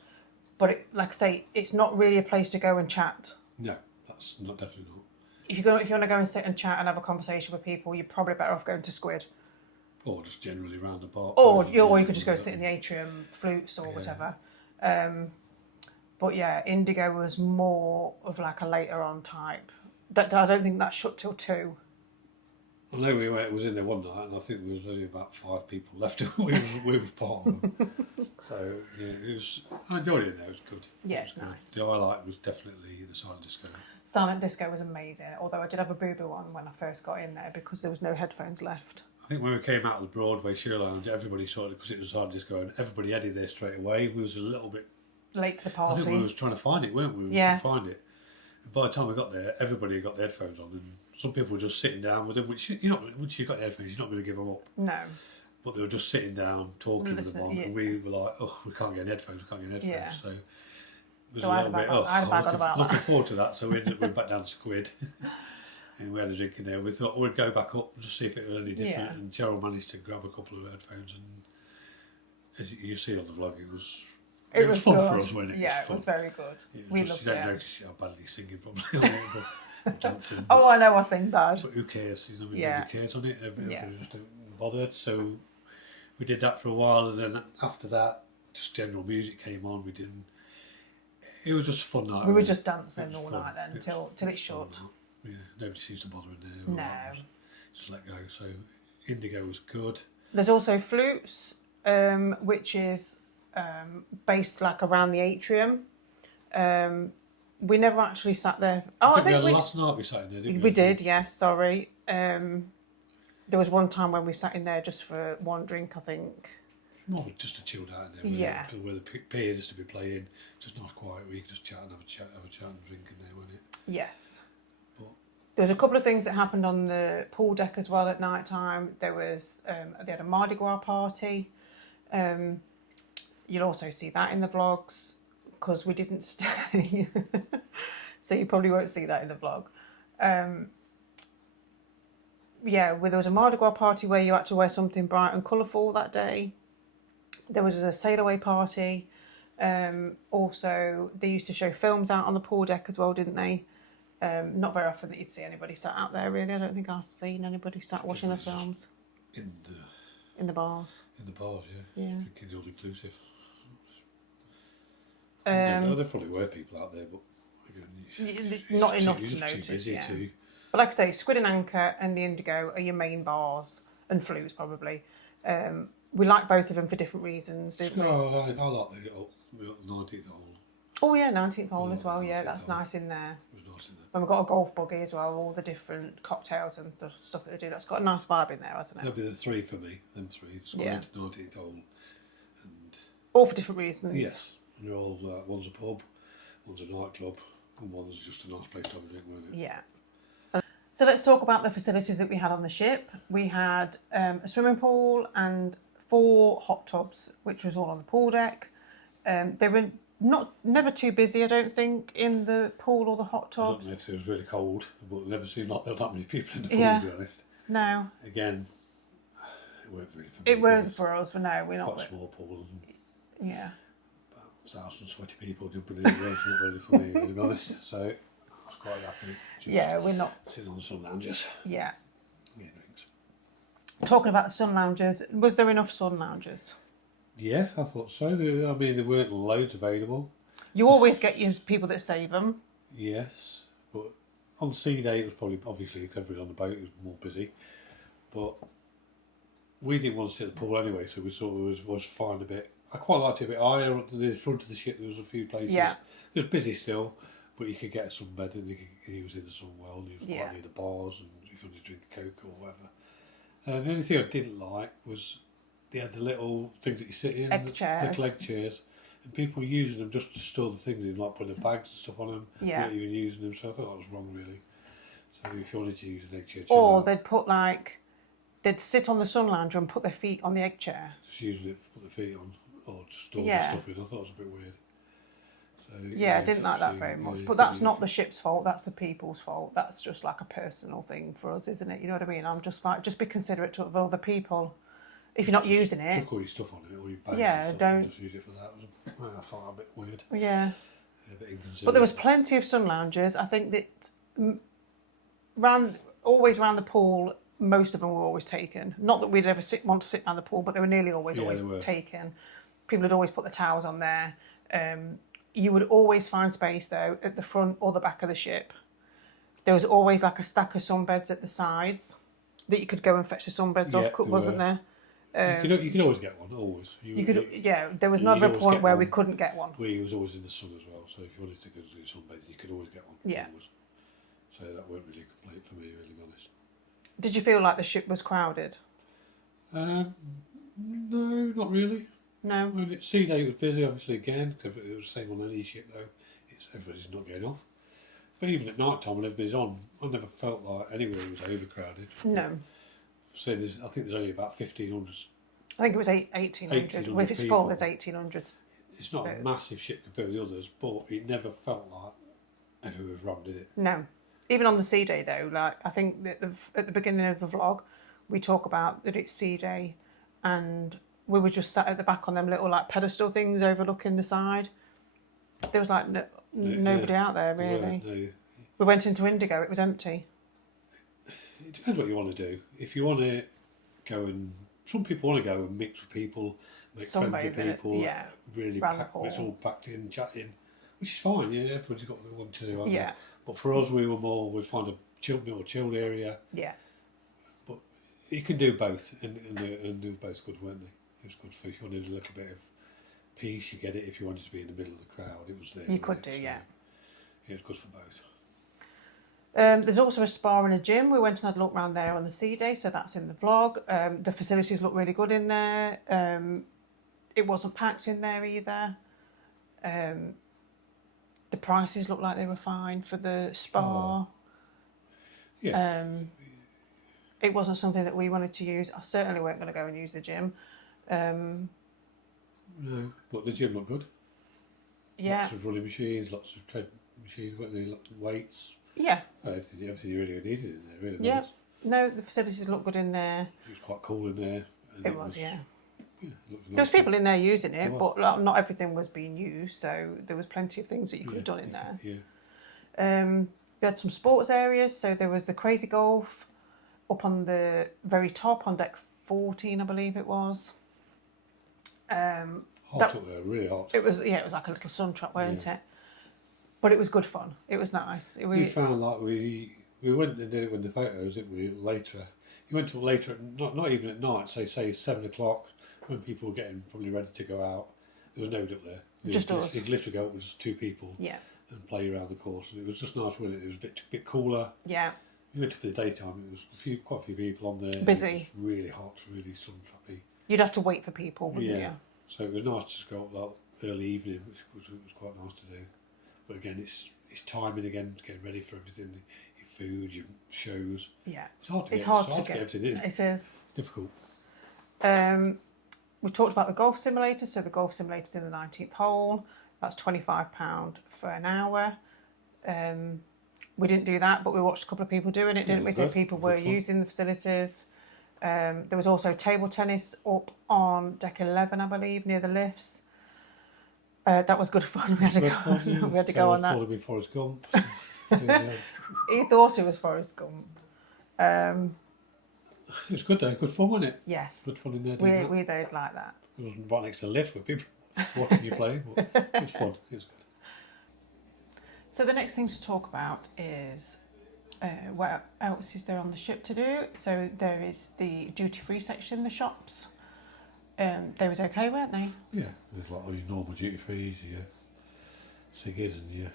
but like I say, it's not really a place to go and chat. No, that's definitely not. If you want to go and sit and chat and have a conversation with people, you're probably better off going to Squid. Or just generally around the bar. Or you could just go sit in the atrium, flutes or whatever. But yeah, Indigo was more of like a later on type. I don't think that shut till 2. I know we was in there one night, and I think there was only about 5 people left. we were part of them. So yeah, I enjoyed it. It was good. Yeah, it's nice. The highlight was definitely the silent disco. Silent disco was amazing. Although I did have a boo-boo on when I first got in there because there was no headphones left. I think when we came out of the Broadway Show Lounge, everybody saw it because it was silent disco, and everybody headed there straight away. We was a little bit late to the party. I think we was trying to find it, weren't we? We couldn't find it. And by the time we got there, everybody got their headphones on, and some people were just sitting down with them. Which once you've got headphones, you're not going to give them up. No. But they were just sitting down talking with them on, and we were like, "Oh, we can't get headphones. We can't get headphones." Yeah. So it was I had a bad one about that. Looking forward to that. So we went back down to Squid. And we had a drink in there. We thought we'd go back up and just see if it was any different. And Cheryl managed to grab a couple of headphones, and as you see on the vlog, it was fun for us, wasn't it? Yeah, it was very good. We loved it. You don't notice how badly singing probably on it, but dancing. Oh, I know I sing bad. But who cares? Nobody cares on it. Everybody just don't bothered. So we did that for a while, and then after that, just general music came on. It was just a fun night. We were just dancing all night then until it shut. Yeah, nobody seems to bother in there. No. Just let go. So Indigo was good. There's also Flutes, which is based like around the atrium. We never actually sat there. I think last night we sat in there, didn't we? We did, yes, sorry. There was one time when we sat in there just for one drink, I think. More just to chill out in there. Where the pier used to be playing. Just nice quiet where you could just chat and have a chat and drink in there, wasn't it? Yes. There was a couple of things that happened on the pool deck as well at night time. They had a Mardi Gras party. You'll also see that in the vlogs because we didn't stay. So you probably won't see that in the vlog. There was a Mardi Gras party where you had to wear something bright and colourful that day. There was a sail away party. Also, they used to show films out on the pool deck as well, didn't they? Not very often that you'd see anybody sat out there, really. I don't think I've seen anybody sat watching the films. In the bars. In the bars, yeah. Yeah. Thinking the all-inclusive. There probably were people out there, but again, not enough to notice. Too busy yeah. to... But like I say, Squid and Anchor and the Indigo are your main bars, and Flues probably. We like both of them for different reasons, don't we? I like the 19th hole. Oh yeah, 19th hole as well. Yeah, that's nice in there. It was nice in there. And we've got a golf buggy as well, all the different cocktails and the stuff that they do. That's got a nice vibe in there, hasn't it? That'd be the three for me. Them three. Squid, 19th hole, and all for different reasons. yes, and they're all one's a pub, one's a nightclub, and one's just a nice place to have a drink, wasn't it? Yeah. So let's talk about the facilities that we had on the ship. We had a swimming pool and 4 hot tubs, which was all on the pool deck. They were never too busy, I don't think, in the pool or the hot tubs. I don't know if it was really cold, but it never seemed like there were that many people in the pool, Yeah. to be honest. No. Again, it weren't really for me. It weren't for us, but no, we're not. Quite a small pool. And yeah. about 1,000 sweaty people jumping in the waves, not really for me, to be honest. So I was quite happy. Just Yeah, we're not. sitting on the sun lounges. Yeah. Yeah, drinks. Talking about the sun lounges, was there enough sun lounges? Yeah, I thought so. I mean, there weren't loads available. You always get your people that save them. Yes, but on sea day it was probably, obviously, because everybody on the boat was more busy. But we didn't want to sit at the pool anyway, so we sort of was fine a bit. I quite liked it a bit higher at the front of the ship. There was a few places. Yeah. It was busy still, but you could get a sunbed, and he was in the sun well, and he was quite near the bars, and if you wanted to drink a Coke or whatever. The only thing I didn't like was they had the little things that you sit in, little egg chairs, and people were using them just to store the things in, like putting their bags and stuff on them. Yeah. Not even using them, so I thought that was wrong, really. So if you wanted to use an egg chair, Or they'd sit on the sun lounger and put their feet on the egg chair. just using it to put their feet on, or to store the stuff in. I thought it was a bit weird. So, Yeah, I didn't like that very much. But that's not the ship's fault, that's the people's fault. That's just like a personal thing for us, isn't it? You know what I mean? I'm just like, just be considerate of other people. If you're not using it. Chuck all your stuff on it, all your bags Yeah, and stuff, don't. and just use it for that. I found that a bit weird. Yeah. A bit inconsiderate. But there was plenty of sun lounges. I think that always round the pool, most of them were always taken. Not that we'd ever want to sit around the pool, but they were nearly always taken. People had always put the towels on there. You would always find space, though, at the front or the back of the ship. There was always like a stack of sunbeds at the sides that you could go and fetch the sunbeds off, wasn't there? You could always get one, always. There was never a point where we couldn't get one. We was always in the sun as well, so if you wanted to go do sunbathing, you could always get one. Yeah. Always. So that weren't really a complaint for me, really, to be honest. Did you feel like the ship was crowded? No, not really. No. Well, sea day was busy, obviously, again, because it was the same on any ship, though. Everybody's not getting off. But even at night time when everybody's on, I never felt like anywhere was overcrowded. No. So I think there's only about 1,500. I think it was 1,800. Well, if it's full, there's 1,800. It's not a massive ship compared with the others, but it never felt like everywhere was rammed, did it? No. Even on the sea day, though, like I think that at the beginning of the vlog, we talk about that it's sea day, and we were just sat at the back on them little like pedestal things overlooking the side. There was like nobody out there really. No. We went into Indigo; it was empty. It depends what you want to do. If you want to go and some people want to go and mix with people, make friends with people, really packed, it's all packed in, chatting, which is fine. Yeah, everyone's got what they want to do. Haven't they? But for us, we'd find a chilled area. Yeah. But you can do both, and they were both good, weren't they? It was good for if you wanted a little bit of peace, you get it. If you wanted to be in the middle of the crowd, it was there. You could do, yeah. Yeah, it's good for both. There's also a spa and a gym. We went and had a look around there on the sea day, so that's in the vlog. The facilities look really good in there. It wasn't packed in there either. The prices looked like they were fine for the spa. Oh. Yeah. It wasn't something that we wanted to use. I certainly weren't going to go and use the gym. No, but the gym looked good. Yeah. Lots of running machines, lots of tread machines, lots of weights. Yeah. Everything you really needed in there, really. Yeah. No, the facilities look good in there. It was quite cool in there. It was, yeah. Yeah, there was people in there using it, but not everything was being used, so there was plenty of things that you could have done in there. Yeah. We had some sports areas, so there was the Crazy Golf up on the very top on deck 14, I believe it was. Hot up there, really hot. It was like a little sun trap, weren't it? But it was good fun. It was nice. We found like we went and did it with the photos, didn't we? Later, you went till later, not even at night. Say 7 o'clock when people were getting probably ready to go out. There was nobody up there. Just us. You'd literally go up with just 2 people. Yeah. And play around the course. And it was just nice, wasn't it? It was a bit cooler. Yeah. You went to the daytime. It was quite a few people on there. Busy. It was really hot, really sun trappy. You'd have to wait for people, wouldn't you? So it was nice to just go up that early evening, which was quite nice to do. But again, it's timing again, getting ready for everything, your food, your shows. Yeah. It's hard to get everything in. It is. It's difficult. We talked about the golf simulator. So the golf simulator's in the 19th hole. That's £25 for an hour. We didn't do that, but we watched a couple of people doing it, didn't we? So people were using the facilities. There was also table tennis up on deck 11, I believe, near the lifts. That was good fun. We had to go on that. Calling me Forrest Gump. He thought it was Forrest Gump. It was good though, good fun, wasn't it? Yes. Good fun in there. We did like that. It wasn't right next to the lift with people watching you play, but it was fun. It was good. So the next thing to talk about is what else is there on the ship to do. So there is the duty-free section, the shops. They was okay, weren't they? Yeah, there's like all your normal duty-frees, your ciggies and your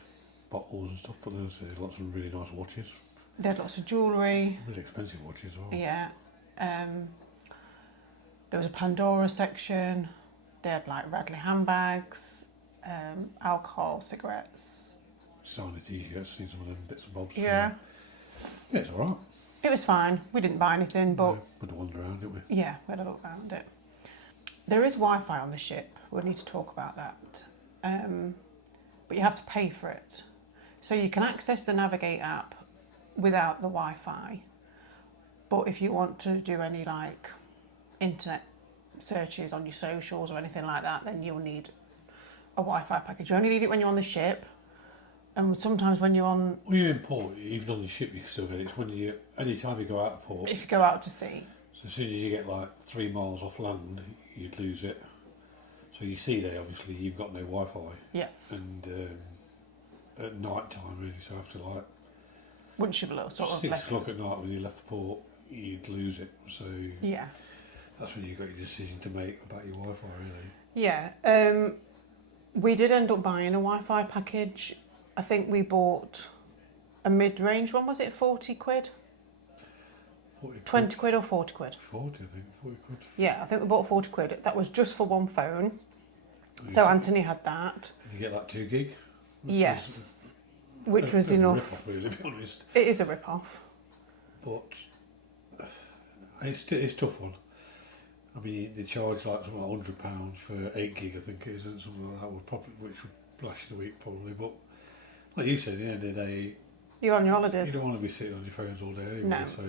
bottles and stuff, but there's lots of really nice watches. They had lots of jewellery. Really expensive watches as well. Yeah. There was a Pandora section. They had like Radley handbags, alcohol, cigarettes. Signing t-shirts, seen some of them bits and bobs. Yeah. Yeah, it's alright. It was fine. We didn't buy anything, but... We had a wander around, didn't we? Yeah, we had a look around it. There is Wi-Fi on the ship. We'll need to talk about that. But you have to pay for it. So you can access the Navigate app without the Wi-Fi. But if you want to do any like internet searches on your socials or anything like that, then you'll need a Wi-Fi package. You only need it when you're on the ship. And sometimes when you're on... When you're in port, even on the ship you can still get it. It's when any time you go out of port. If you go out to sea. So as soon as you get like 3 miles off land, you'd lose it. So you see there, obviously, you've got no Wi-Fi. Yes. And at night time, really, so after like... Once you've sort of 6 o'clock at night when you left the port, you'd lose it. So yeah, that's when you got your decision to make about your Wi-Fi, really. Yeah. We did end up buying a Wi-Fi package. I think we bought a mid-range one. Was it 40 quid? 40 quid. 20 quid or 40 quid? 40, I think. 40 quid. Yeah, I think we bought 40 quid. That was just for one phone. So Anthony had that. Did you get that 2 gig? Yes. Which was enough. Rip-off, really, to be honest. It is a rip-off. But it's a tough one. I mean, they charge like something like £100 for 8 gig, I think it is, and something like that, which would last you the week probably. But like you said, at the end of the day, you're on your holidays. You don't want to be sitting on your phones all day anyway. No. So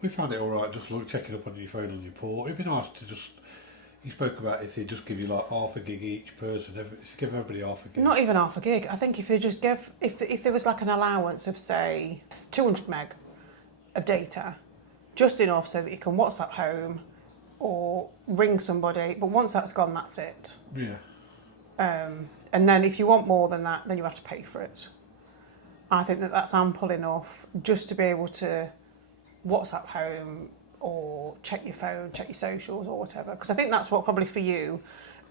we found it all right, just checking up on your phone on your port. It'd be nice to just. You spoke about if they just give you like half a gig each person, give everybody half a gig. Not even half a gig. I think if they just give, if there was like an allowance of say 200 meg of data, just enough so that you can WhatsApp home or ring somebody. But once that's gone, that's it. Yeah. And then if you want more than that, then you have to pay for it. I think that's ample enough just to be able to WhatsApp home or check your phone, check your socials or whatever. Because I think that's what probably for you,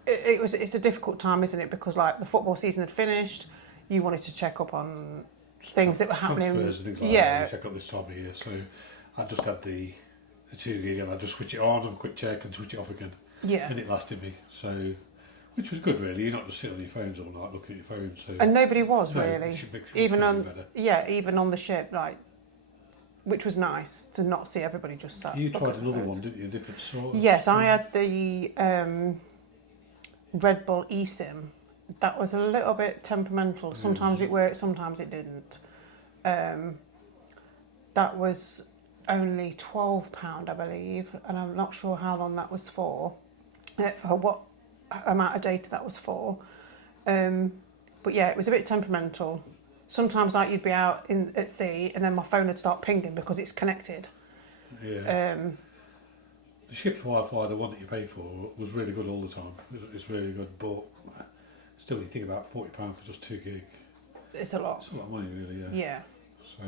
it's a difficult time, isn't it? Because like the football season had finished, you wanted to check up on things that were happening. Transfers and things like that. You check up this time of year. So I just had the 2 gig and I just switch it on, have a quick check and switch it off again. Yeah. And it lasted me. So, which was good really. You're not just sitting on your phones all night looking at your phones. So and nobody was really. It should make even on better. Even on the ship, like, which was nice to not see everybody just sat. You tried another one, didn't you? A different sort. Yes, I had the Red Bull eSIM. That was a little bit temperamental. Sometimes it worked, sometimes it didn't. That was only £12, I believe, and I'm not sure how long that was for what amount of data that was for. But yeah, it was a bit temperamental. Sometimes like you'd be out at sea and then my phone would start pinging because it's connected. Yeah. The ship's Wi-Fi, the one that you pay for, was really good all the time. It's really good, but still, you think about £40 for just 2 gig. It's a lot. It's a lot of money, really. Yeah. Yeah. So.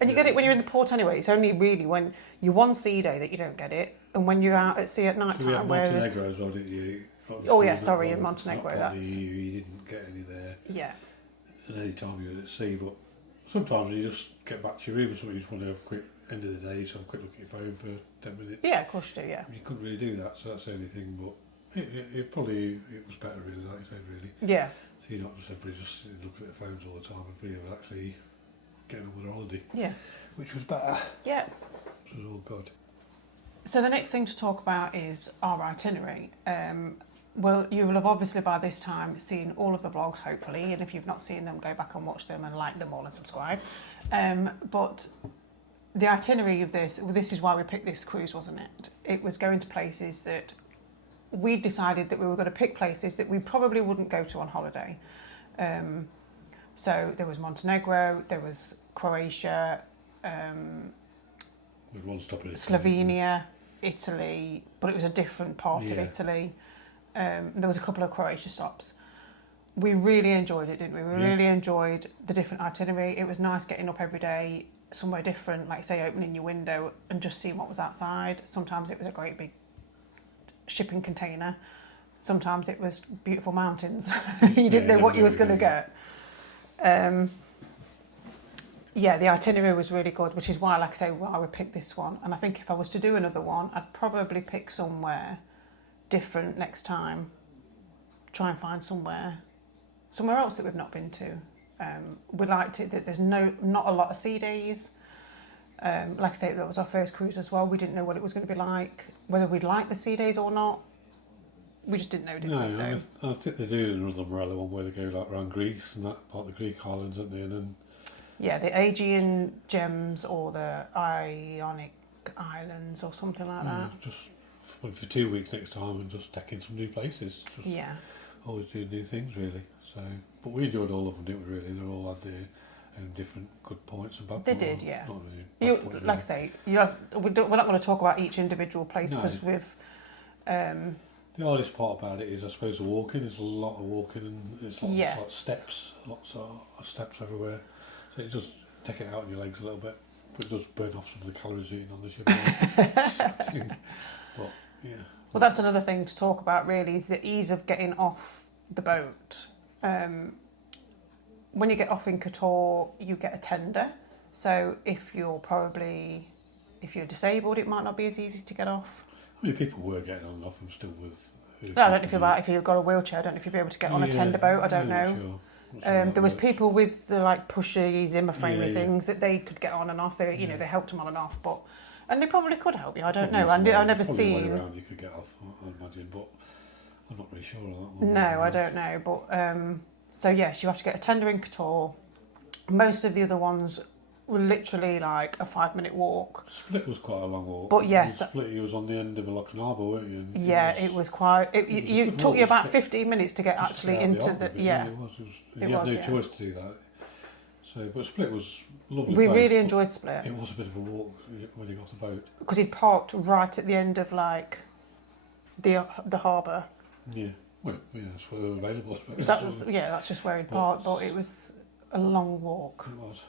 And you get it when you're in the port anyway. It's only really when you're one sea day that you don't get it, and when you're out at sea at night So we time. had Whereas, Montenegro as well, didn't you? Obviously, oh yeah, sorry, in Montenegro, not part of that's the EU, you didn't get any there. Yeah. At any time you were at sea, but sometimes you just get back to your room, or something, you just want to have a quick end of the day, so have a quick look at your phone for 10 minutes. Yeah, of course you do. Yeah. You couldn't really do that, so that's the only thing. But it probably was better, really, like you said, really. Yeah. So you're not just everybody just sitting looking at their phones all the time. Everybody was actually getting on with their holiday. Yeah. Which was better. Yeah. Which was all good. So the next thing to talk about is our itinerary. Well, you will have obviously by this time seen all of the vlogs, hopefully, and if you've not seen them, go back and watch them and like them all and subscribe. But the itinerary of this is why we picked this cruise, wasn't it? It was going to places that we decided that we were going to pick places that we probably wouldn't go to on holiday. So there was Montenegro, there was Croatia, With one stop in Slovenia, Italy, but it was a different part of Yeah. Italy. There was a couple of Croatia stops. We really enjoyed it, didn't we? We really enjoyed the different itinerary. It was nice getting up every day, somewhere different, like say opening your window and just seeing what was outside. Sometimes it was a great big shipping container. Sometimes it was beautiful mountains. You didn't know what you was going to get. Yeah, the itinerary was really good, which is why, like I say, why we picked this one. And I think if I was to do another one, I'd probably pick somewhere different next time. Try and find somewhere else that we've not been to. We liked it that there's not a lot of sea days. Like I say, that was our first cruise as well. We didn't know what it was going to be like, whether we'd like the sea days or not. We just didn't know, did we? So. I think they do another Marella one where they go like around Greece and that part of the Greek islands, aren't they? And then yeah, the Aegean Gems or the Ionic Islands or something like that. Just for 2 weeks next time and just taking some new places. Just always doing new things, really. So, but we enjoyed all of them, didn't we? Really, they all had their own different good points and bad points. They did, yeah. Not really bad points, like I say, we're not going to talk about each individual place because we've. The hardest part about it is, I suppose, the walking. There's a lot of walking and it's like steps, lots of steps everywhere. So you just take it out on your legs a little bit, but it does burn off some of the calories eating on the ship. But yeah. Well, that's another thing to talk about. Really, is the ease of getting off the boat. When you get off in Qatar, you get a tender. So if you're disabled, it might not be as easy to get off. I mean, people were getting on and off them still with. No, I don't know if you've got a wheelchair. I don't know if you'll be able to get on a tender boat. I don't know. Sure. There was people with the like pushy Zimmer framey things that they could get on and off. They, you know, they helped them on and off, and they probably could help you. I don't know. I've never seen. Around you could get off, I imagine, but I'm not really sure on that one. No, I don't know. But so yes, you have to get a tender in Qatar. Most of the other ones were literally like a 5-minute walk. Split was quite a long walk. But yes, Split, you was on the end of a lock and harbour, weren't you? And it was quite. It took you about 15 minutes to get actually into the. Yeah, it was. You had no choice to do that. So, but Split was lovely. We really enjoyed Split. It was a bit of a walk when you got off the boat. Because he parked right at the end of like the harbour. Yeah, well, yeah, that's where they were available. That's just where he parked. But it was a long walk. It was.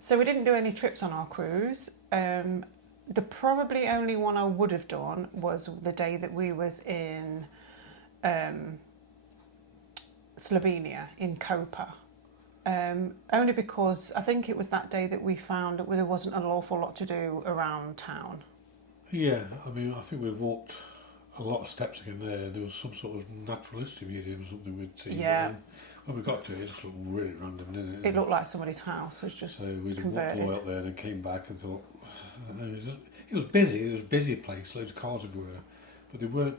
So we didn't do any trips on our cruise. The probably only one I would have done was the day that we was in Slovenia, in Koper. Only because I think it was that day that we found that there wasn't an awful lot to do around town. Yeah, I mean, I think we walked a lot of steps again there. There was some sort of natural history museum or something we'd seen. Yeah. When we got to it, it just looked really random, didn't it? It looked like somebody's house was just converted. So we walked all the way up there and then came back and thought, it was busy. It was a busy place, loads of cars everywhere, but there weren't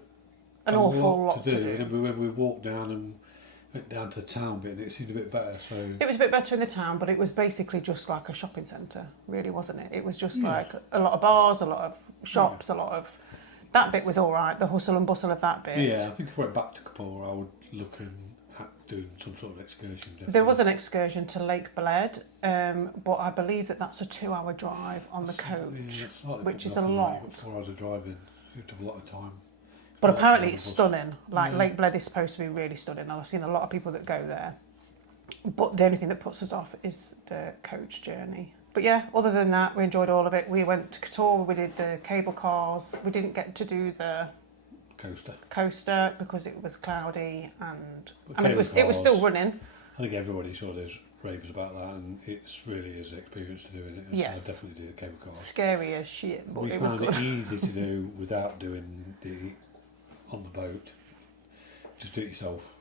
an awful lot to do. And when we walked down and went down to the town bit, and it seemed a bit better. So it was a bit better in the town, but it was basically just like a shopping centre, really, wasn't it? It was just like a lot of bars, a lot of shops, a lot of. That bit was all right. The hustle and bustle of that bit. Yeah, I think if I went back to Kapore, I would look at doing some sort of excursion. Definitely. There was an excursion to Lake Bled, but I believe that's a 2-hour drive on the coach, which is a lot. You've got 4 hours of driving. You have to have a lot of time. But apparently it's stunning. Like Lake Bled is supposed to be really stunning. And I've seen a lot of people that go there. But the only thing that puts us off is the coach journey. But yeah, other than that, we enjoyed all of it. We went to Qatar, we did the cable cars. We didn't get to do the coaster because it was cloudy, and I mean it was still running. I think everybody sort of raves about that, and it's really is an experience to doing it. Yes. So I definitely do the cable cars. Scary as shit, but it was good. We found it easy to do without doing the on the boat. Just do it yourself.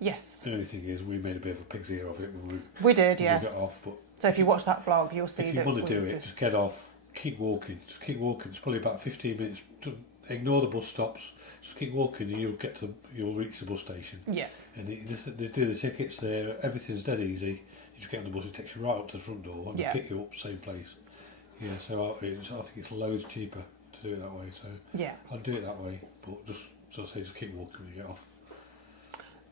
Yes. The only thing is, we made a bit of a pig's ear of it when we did, yes. We got off, but so if you watch that vlog, you'll see that. If you want to do it, just get off, keep walking. Just keep walking. It's probably about 15 minutes. Ignore the bus stops. Just keep walking, and you'll reach the bus station. Yeah. And they do the tickets there. Everything's dead easy. You just get on the bus. It takes you right up to the front door and pick you up same place. Yeah. So I think it's loads cheaper to do it that way. So yeah, I'd do it that way. But just keep walking when you get off.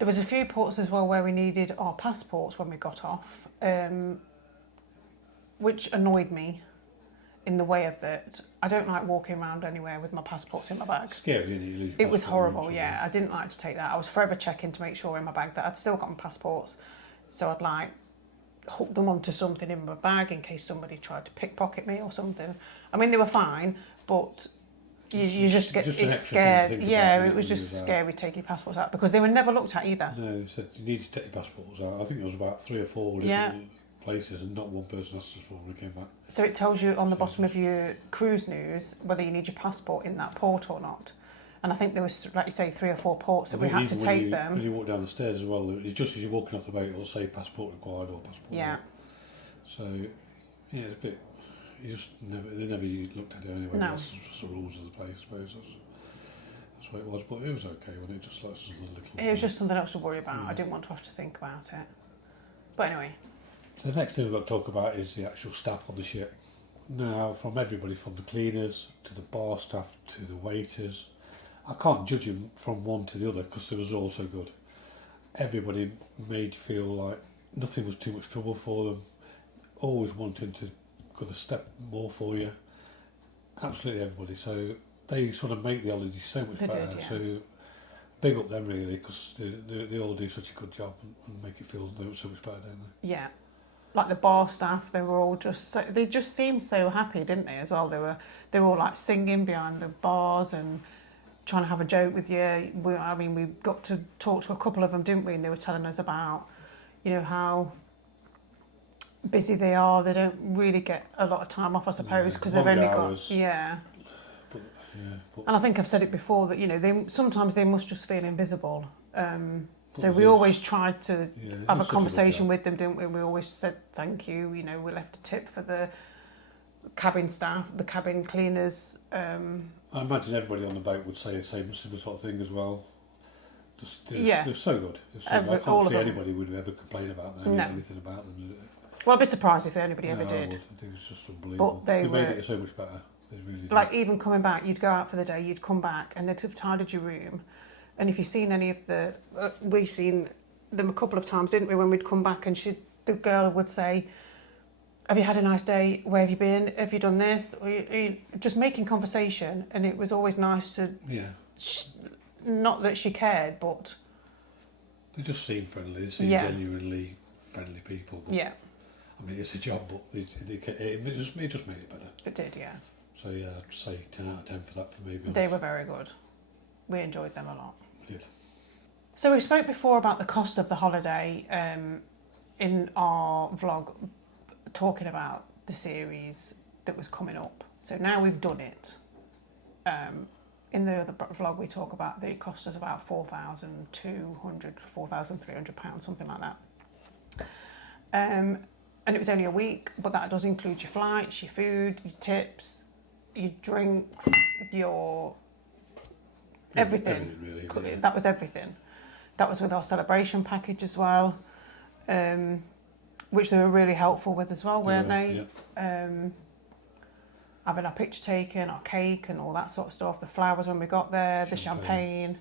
There was a few ports as well where we needed our passports when we got off, which annoyed me in the way of that. I don't like walking around anywhere with my passports in my bag. Scary, isn't it? You lose your it was passport, horrible, yeah. I didn't like to take that. I was forever checking to make sure in my bag that I'd still got my passports. So I'd like hook them onto something in my bag in case somebody tried to pickpocket me or something. I mean, they were fine, but you just get scared. Yeah, it was just scary taking your passports out because they were never looked at either. No, they said you need to take your passports out. I think there was about 3 or 4 different places, and not one person asked us for when we came back. So it tells you on the bottom of your cruise news whether you need your passport in that port or not. And I think there was, like you say, 3 or 4 ports that we had to take them. When you walk down the stairs as well, just as you're walking off the boat, it'll say passport required or passport. Yeah. So yeah, it's a bit. They never looked at it anyway. No. That's just the rules of the place, I suppose. That's what it was. But it was okay when it just like a little. It was just something else to worry about. Yeah. I didn't want to have to think about it. But anyway. So the next thing we've got to talk about is the actual staff on the ship. Now, from everybody, from the cleaners to the bar staff to the waiters, I can't judge them from one to the other because they was all so good. Everybody made you feel like nothing was too much trouble for them. Always wanting to go the step more for you. Absolutely everybody. So they sort of make the holiday so much better. Did, yeah. So big up them really because they all do such a good job and make it feel so much better, don't they? Yeah. Like the bar staff, they were all they just seemed so happy, didn't they, as well? They were all like singing behind the bars and trying to have a joke with you. We got to talk to a couple of them, didn't we? And they were telling us about, how busy they are. They don't really get a lot of time off, I suppose, because they've only got and I think I've said it before that sometimes they must just feel invisible. So we always tried to have a conversation with them, didn't we? We always said thank you. We left a tip for the cabin staff, the cabin cleaners. I imagine everybody on the boat would say the same similar sort of thing as well. They're so good. I can't see anybody would ever complain about them, anything about them. Well, I'd be surprised if anybody ever did. It was just unbelievable. But they made it so much better. They really did. Like even coming back, you'd go out for the day, you'd come back, and they'd have tidied your room. And if you've seen any of we seen them a couple of times, didn't we? When we'd come back, and the girl would say, "Have you had a nice day? Where have you been? Have you done this?" Just making conversation, and it was always nice to. Yeah. Not that she cared, but. They just seem friendly. They seem genuinely friendly people. But, yeah. I mean, it's a job, but it just made it better. It did, yeah. So yeah, I'd say 10 out of 10 for that for me. They were very good. We enjoyed them a lot. Good. So we spoke before about the cost of the holiday in our vlog, talking about the series that was coming up. So now we've done it. In the other vlog, we talk about the cost us about £4,200, £4,300, something like that. And it was only a week, but that does include your flights, your food, your tips, your drinks, your everything. Really, yeah. That was everything. That was with our celebration package as well, which they were really helpful with as well, weren't they? Yeah. Having our picture taken, our cake and all that sort of stuff, the flowers when we got there, the champagne.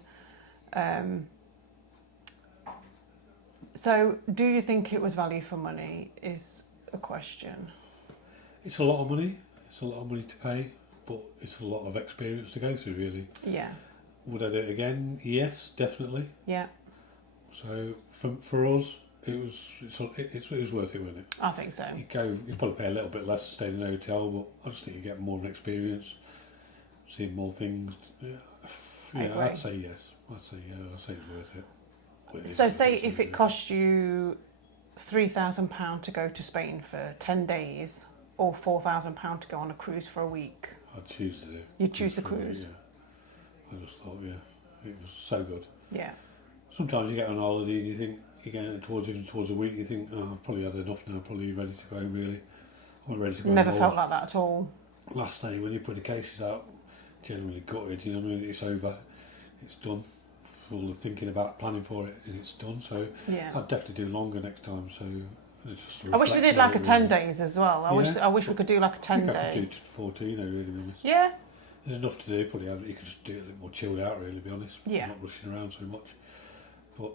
So, do you think it was value for money? Is a question. It's a lot of money. It's a lot of money to pay, but it's a lot of experience to go through, really. Yeah. Would I do it again? Yes, definitely. Yeah. So for us, it was worth it, wasn't it? I think so. You probably pay a little bit less to stay in a hotel, but I just think you get more of an experience, seeing more things. Yeah, I'd say yes. I'd say it's worth it. So say if it cost you £3,000 to go to Spain for 10 days or £4,000 to go on a cruise for a week. I'd choose to do. You'd choose the cruise? Yeah. I just thought, it was so good. Yeah. Sometimes you get on holiday and you think, you get towards a week, you think, oh, I've probably had enough now, probably ready to go home, really. I'm ready to go Never home. felt like that at all. Last day when you put the cases out, generally gutted, you know what I mean? It's over, it's done. All the thinking about planning for it, and it's done. So yeah. I'd definitely do longer next time. So I wish we did like a 10 days as well. I wish we could do like a 10 day. I could do 14, really, to be honest. Yeah. There's enough to do. Probably you could just do it a little more chilled out, really, to be honest. Yeah. Not rushing around so much. But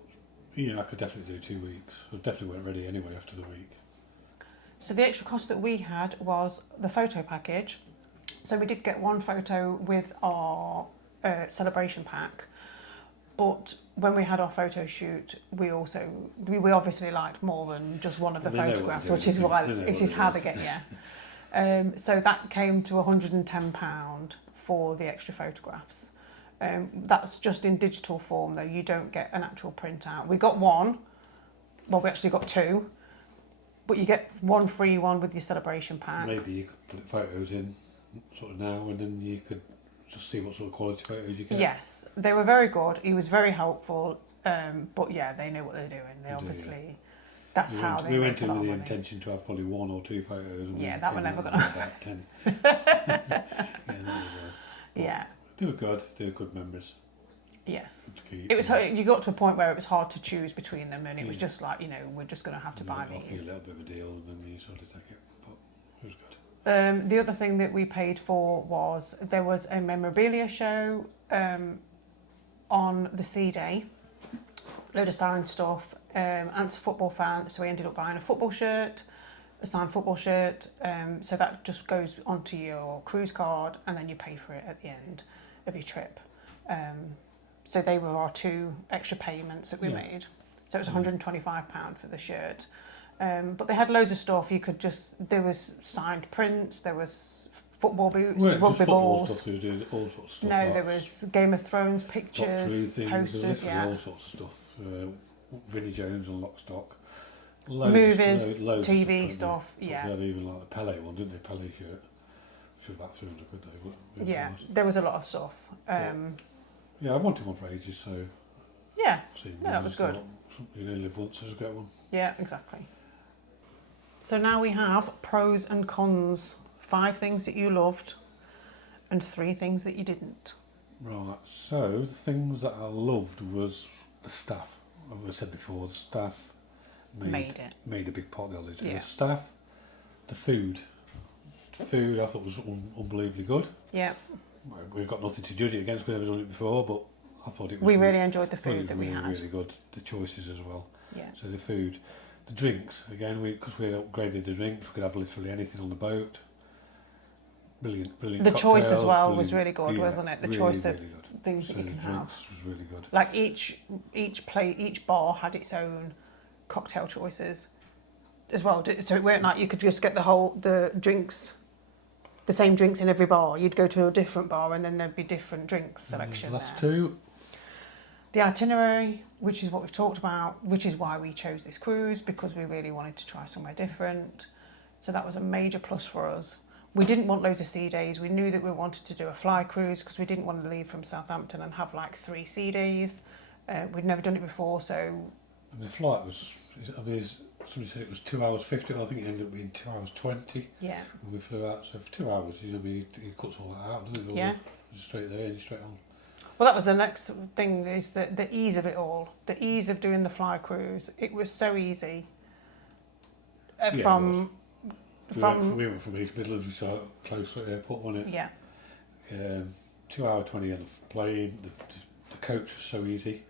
I could definitely do 2 weeks. I definitely weren't ready anyway after the week. So the extra cost that we had was the photo package. So we did get one photo with our celebration pack. But when we had our photo shoot, we obviously liked more than just one of the photographs, which is how they get so that came to £110 for the extra photographs. That's just in digital form though. You don't get an actual printout. We got one. Well, we actually got two, but you get one free one with your celebration pack. Maybe you could put photos in sort of now, and then you could just see what sort of quality photos you get. Yes, they were very good. He was very helpful. But yeah, they know what they're doing. They obviously, that's how they. We went in with the intention to have probably 1 or 2 photos. And that were never going to happen. About 10. Yeah. They were good. They were good members. Yes. It was. You got to a point where it was hard to choose between them, and it was just like, we're just going to have to buy these. A little bit of a deal, and then you sort of take it. But it was good. The other thing that we paid for was there was a memorabilia show on the sea day. Load of signed stuff. Ant's a football fan, so we ended up buying a signed football shirt. So that just goes onto your cruise card, and then you pay for it at the end of your trip. So they were our 2 extra payments that we made. So it was £125 for the shirt. But they had loads of stuff. There was signed prints, there was football boots, rugby balls. Stuff to do, all sorts of stuff. No, there was Game of Thrones pictures, posters, all sorts of stuff. Vinnie Jones on Lock Stock. Movies, loads TV of stuff. They had even like the Pele one, didn't they? Pele shirt, which was about 300 quid. Yeah, there was a lot of stuff. Yeah, I wanted one for ages, so. Yeah, that was good. You only live once, so just get one. Yeah, exactly. So now we have pros and cons. 5 things that you loved and 3 things that you didn't. Right, so the things that I loved was the staff. As I said before, the staff made a big part of the holiday. The staff, the food. The food I thought was unbelievably good. Yeah. We've got nothing to judge it against, we've never done it before, but I thought it was... We really enjoyed the food that we had. Really good. The choices as well. Yeah. So the food. The drinks, again, because we had upgraded the drinks, we could have literally anything on the boat. Brilliant the choice as well was really good, wasn't it? The really, choice of really things that you can have was really good. Like each bar had its own cocktail choices as well. So it weren't like you could just get the drinks, the same drinks in every bar. You'd go to a different bar and then there'd be different drinks selection. Last 2. The itinerary, which is what we've talked about, which is why we chose this cruise, because we really wanted to try somewhere different. So that was a major plus for us. We didn't want loads of sea days. We knew that we wanted to do a fly cruise because we didn't want to leave from Southampton and have like 3 sea days. We'd never done it before, so... And the flight was, somebody said it was 2 hours 50, I think it ended up being 2 hours 20. Yeah. When we flew out, so for 2 hours, he cuts all that out, doesn't he? Yeah. Just straight there and you're straight on. Well, that was the next thing, is the ease of it all. The ease of doing the fly cruise. It was so easy. We went from East Midlands, we saw close to the airport, wasn't it? Yeah. 2 hour 20 on the plane. The coach was so easy.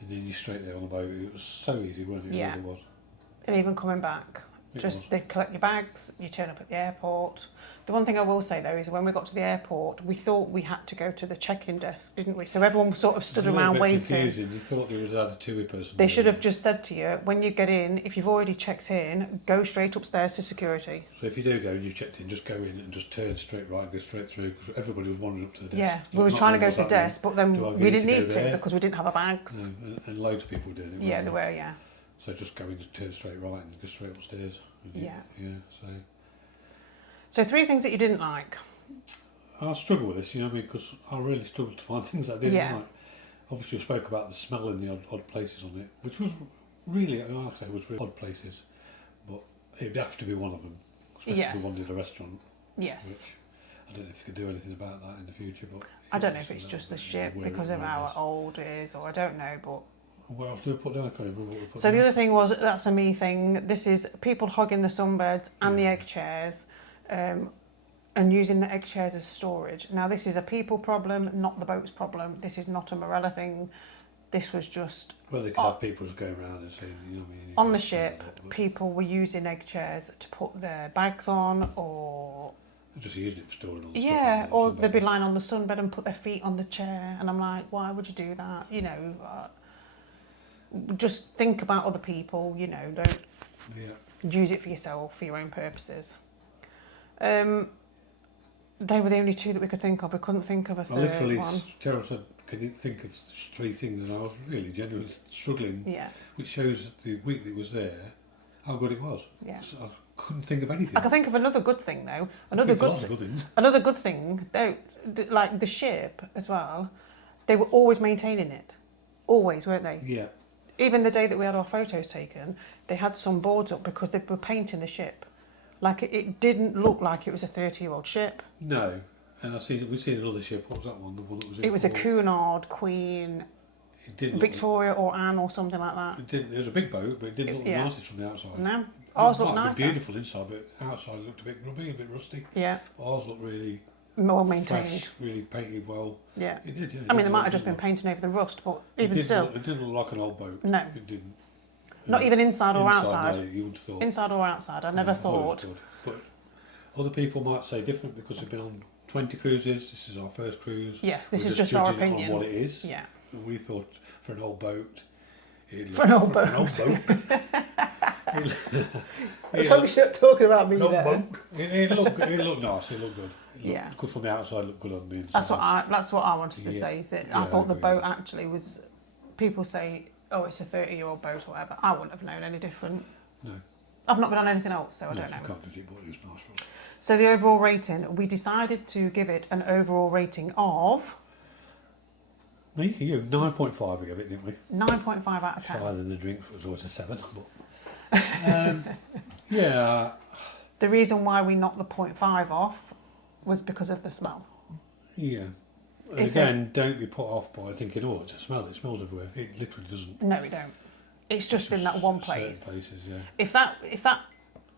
and then you're straight there on the boat. It was so easy, wasn't it? It really was. And even coming back, they collect your bags, you turn up at the airport. The one thing I will say though is when we got to the airport, we thought we had to go to the check-in desk, didn't we? So everyone sort of stood around waiting. Confusing. You thought they would have had a two-way person. They should have just said to you, when you get in, if you've already checked in, go straight upstairs to security. So if you do go and you've checked in, just go in and just turn straight right and go straight through, because everybody was wandering up to the desk. Yeah, we were trying to go to the desk, but then we didn't need to because we didn't have our bags. No, and loads of people did it. Yeah, there were, yeah. So just go in and turn straight right and go straight upstairs. Yeah. Yeah, So 3 things that you didn't like. I struggle with this, you know what I mean, because I really struggled to find things I didn't like. Obviously, we spoke about the smell in the odd places on it, which was really, I'd say, was really odd places, but it'd have to be one of them, especially the one in the restaurant. Yes. Which I don't know if they could do anything about that in the future, but I don't know if it's just the ship because of how old it is, or I don't know, but. What else did we put down? I can't remember what we put So down. the other thing was, that's a me thing. This is people hogging the sunbeds and the egg chairs, and using the egg chairs as storage. Now this is a people problem, not the boat's problem. This is not a Marella thing. This was just... Well, they could have people just going around and saying, you know what I mean? On the ship, people were using egg chairs to put their bags on, or... They're just using it for storing all the stuff. Yeah, or they'd be lying on the sunbed and put their feet on the chair. And I'm like, why would you do that? You know... just think about other people, you know, don't use it for yourself, for your own purposes. They were the only 2 that we could think of. We couldn't think of a third one. Terrell said, can you think of 3 things? And I was really genuinely struggling, which shows the week that it was there, how good it was. Yeah. So I couldn't think of anything. I can think of another good thing, though. Another good thing, though, like the ship as well, they were always maintaining it. Always, weren't they? Yeah. Even the day that we had our photos taken, they had some boards up because they were painting the ship. Like, it didn't look like it was a 30-year-old ship. No. And we've seen another ship. What was that one? The one that was in it was a Cunard, Queen, Victoria or Anne or something like that. It was a big boat, but it didn't look the nicest from the outside. No. Ours looked nicer. Beautiful inside, but outside it looked a bit grubby, a bit rusty. Yeah. Ours looked really... more maintained. Fresh, really painted well. Yeah. It did, yeah. I mean, it might have just been painting over the rust, but even still... It didn't look like an old boat. No. It didn't. Not even inside or outside. No, you wouldn't have thought. Inside or outside, I never thought. But other people might say different because they've been on 20 cruises. This is our first cruise. Yes, this is just our opinion. It on what it is. Yeah. And we thought for an old boat... For an old boat. Let's hope you're not talking about me there. It looked nice. It looked good. Yeah. Good from the outside. Looked good on the inside. That's what I wanted to say. Is that I thought the boat actually was. People say, "Oh, it's a 30-year-old boat or whatever." I wouldn't have known any different. No. I've not been on anything else, so I don't know. Can't do it, but it was nice for us. So the overall rating, we decided to give it an overall rating of. Me? You? 9.5 we gave it, didn't we? 9.5 out of 10. Higher than the drink, it was always a 7. But, yeah. The reason why we knocked the 0.5 off was because of the smell. Yeah. And again, don't be put off by thinking, oh, it's a smell. It smells everywhere. It literally doesn't. No, we don't. It's just in that one place. Places, yeah.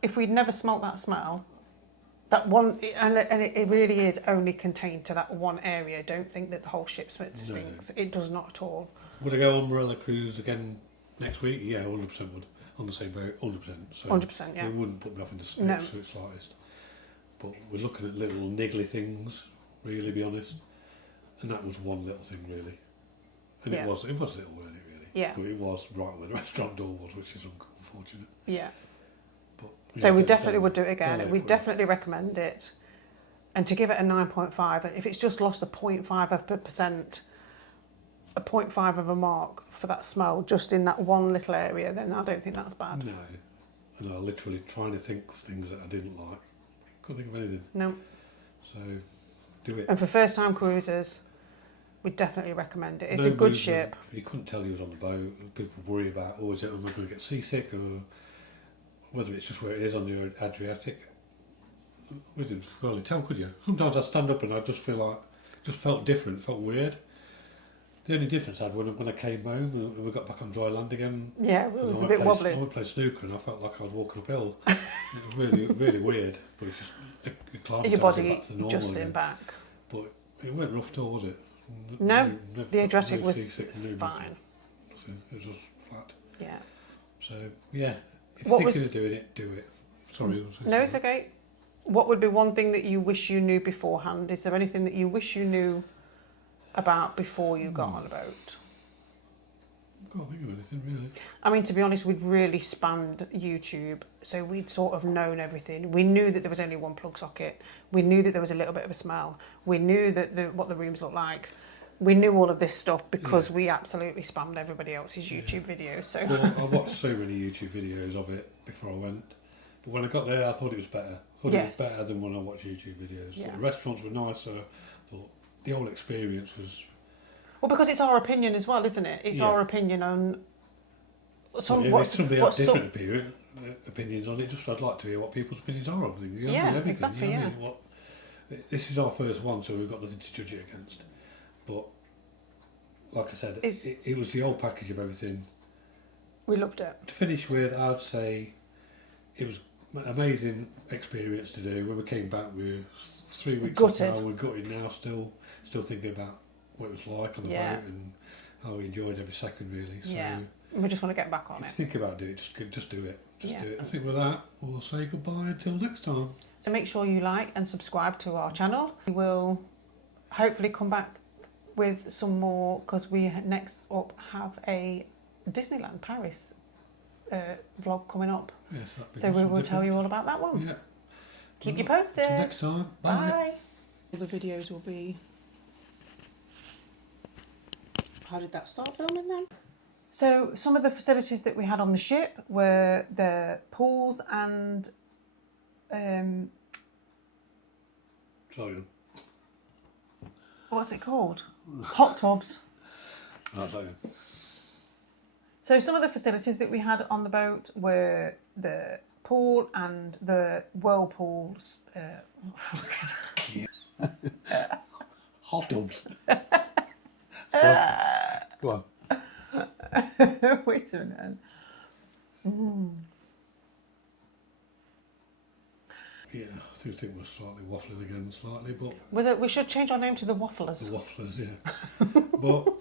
If we'd never smelt that smell, that one, and it really is only contained to that one area. Don't think that the whole ship stinks. No. It does not at all. Would I go on Marella cruise again next week? Yeah, 100% would. On the same boat, 100%. So 100%, yeah. We wouldn't put me off in the slightest. But we're looking at little niggly things, really, be honest. And that was one little thing, really. And it was little, wasn't it, really? Yeah. But it was right where the restaurant door was, which is unfortunate. Yeah. But, so we definitely would do it again. We definitely recommend it. And to give it a 9.5, if it's just lost a 0.5%, a 0.5 of a mark for that smell just in that one little area, then I don't think that's bad. No. And I literally trying to think of things that I didn't like. Couldn't think of anything. No. So, do it. And for first-time cruisers, we definitely recommend it. It's a good ship. You couldn't tell you was on the boat. People worry about, am I going to get seasick, or whether it's just where it is on the Adriatic. We didn't really tell, could you? Sometimes I stand up and I just feel like, just felt different, felt weird. The only difference I had when I came home and we got back on dry land again. Yeah, it was a bit wobbly. I went to play snooker and I felt like I was walking uphill. It was really, really weird. But it's just your body adjusting back. But it went rough at all, was it? No, the Adriatic was fine. nothing. It was just flat. Yeah. So yeah, if you're thinking of doing it, do it. Sorry. No, it's okay. What would be one thing that you wish you knew beforehand? Is there anything that you wish you knew about before you got on a boat? I can't think of anything really. I mean, to be honest, we'd really spanned YouTube, so we'd sort of known everything. We knew that there was only one plug socket. We knew that there was a little bit of a smell. We knew that what the rooms looked like. We knew all of this stuff because we absolutely spammed everybody else's YouTube videos. So well, I watched so many YouTube videos of it before I went, but when I got there, I thought it was better. I thought it was better than when I watched YouTube videos. Yeah. The restaurants were nicer. I thought the whole experience was. Well, because it's our opinion as well, isn't it? It's our opinion on. If somebody has different opinions on it, just I'd like to hear what people's opinions are of things. Everything, exactly. I mean? This is our first one, so we've got nothing to judge it against. But like I said, it was the whole package of everything. We loved it. To finish with, I'd say it was an amazing experience to do. When we came back, we were 3 weeks Gutted. now. We're gutted now, still thinking about what it was like on the boat and how we enjoyed every second, really. So we just want to get back on it. If you think about doing it, just do it. Just do it. I think with that, we'll say goodbye until next time. So make sure you like and subscribe to our channel. We will hopefully come back with some more, because we next up have a Disneyland Paris vlog coming up. Yes, so we will tell you all about that one. Yeah. Keep you posted. Until next time. Bye. All the videos will be... How did that start filming then? So some of the facilities that we had on the ship were the pools and Sorry. what's it called? Hot tubs. So some of the facilities that we had on the boat were the pool and the whirlpools. Hot tubs. Go on. Wait a minute. Yeah, I do think we're slightly waffling again, but... We should change our name to the Wafflers. The Wafflers, yeah. But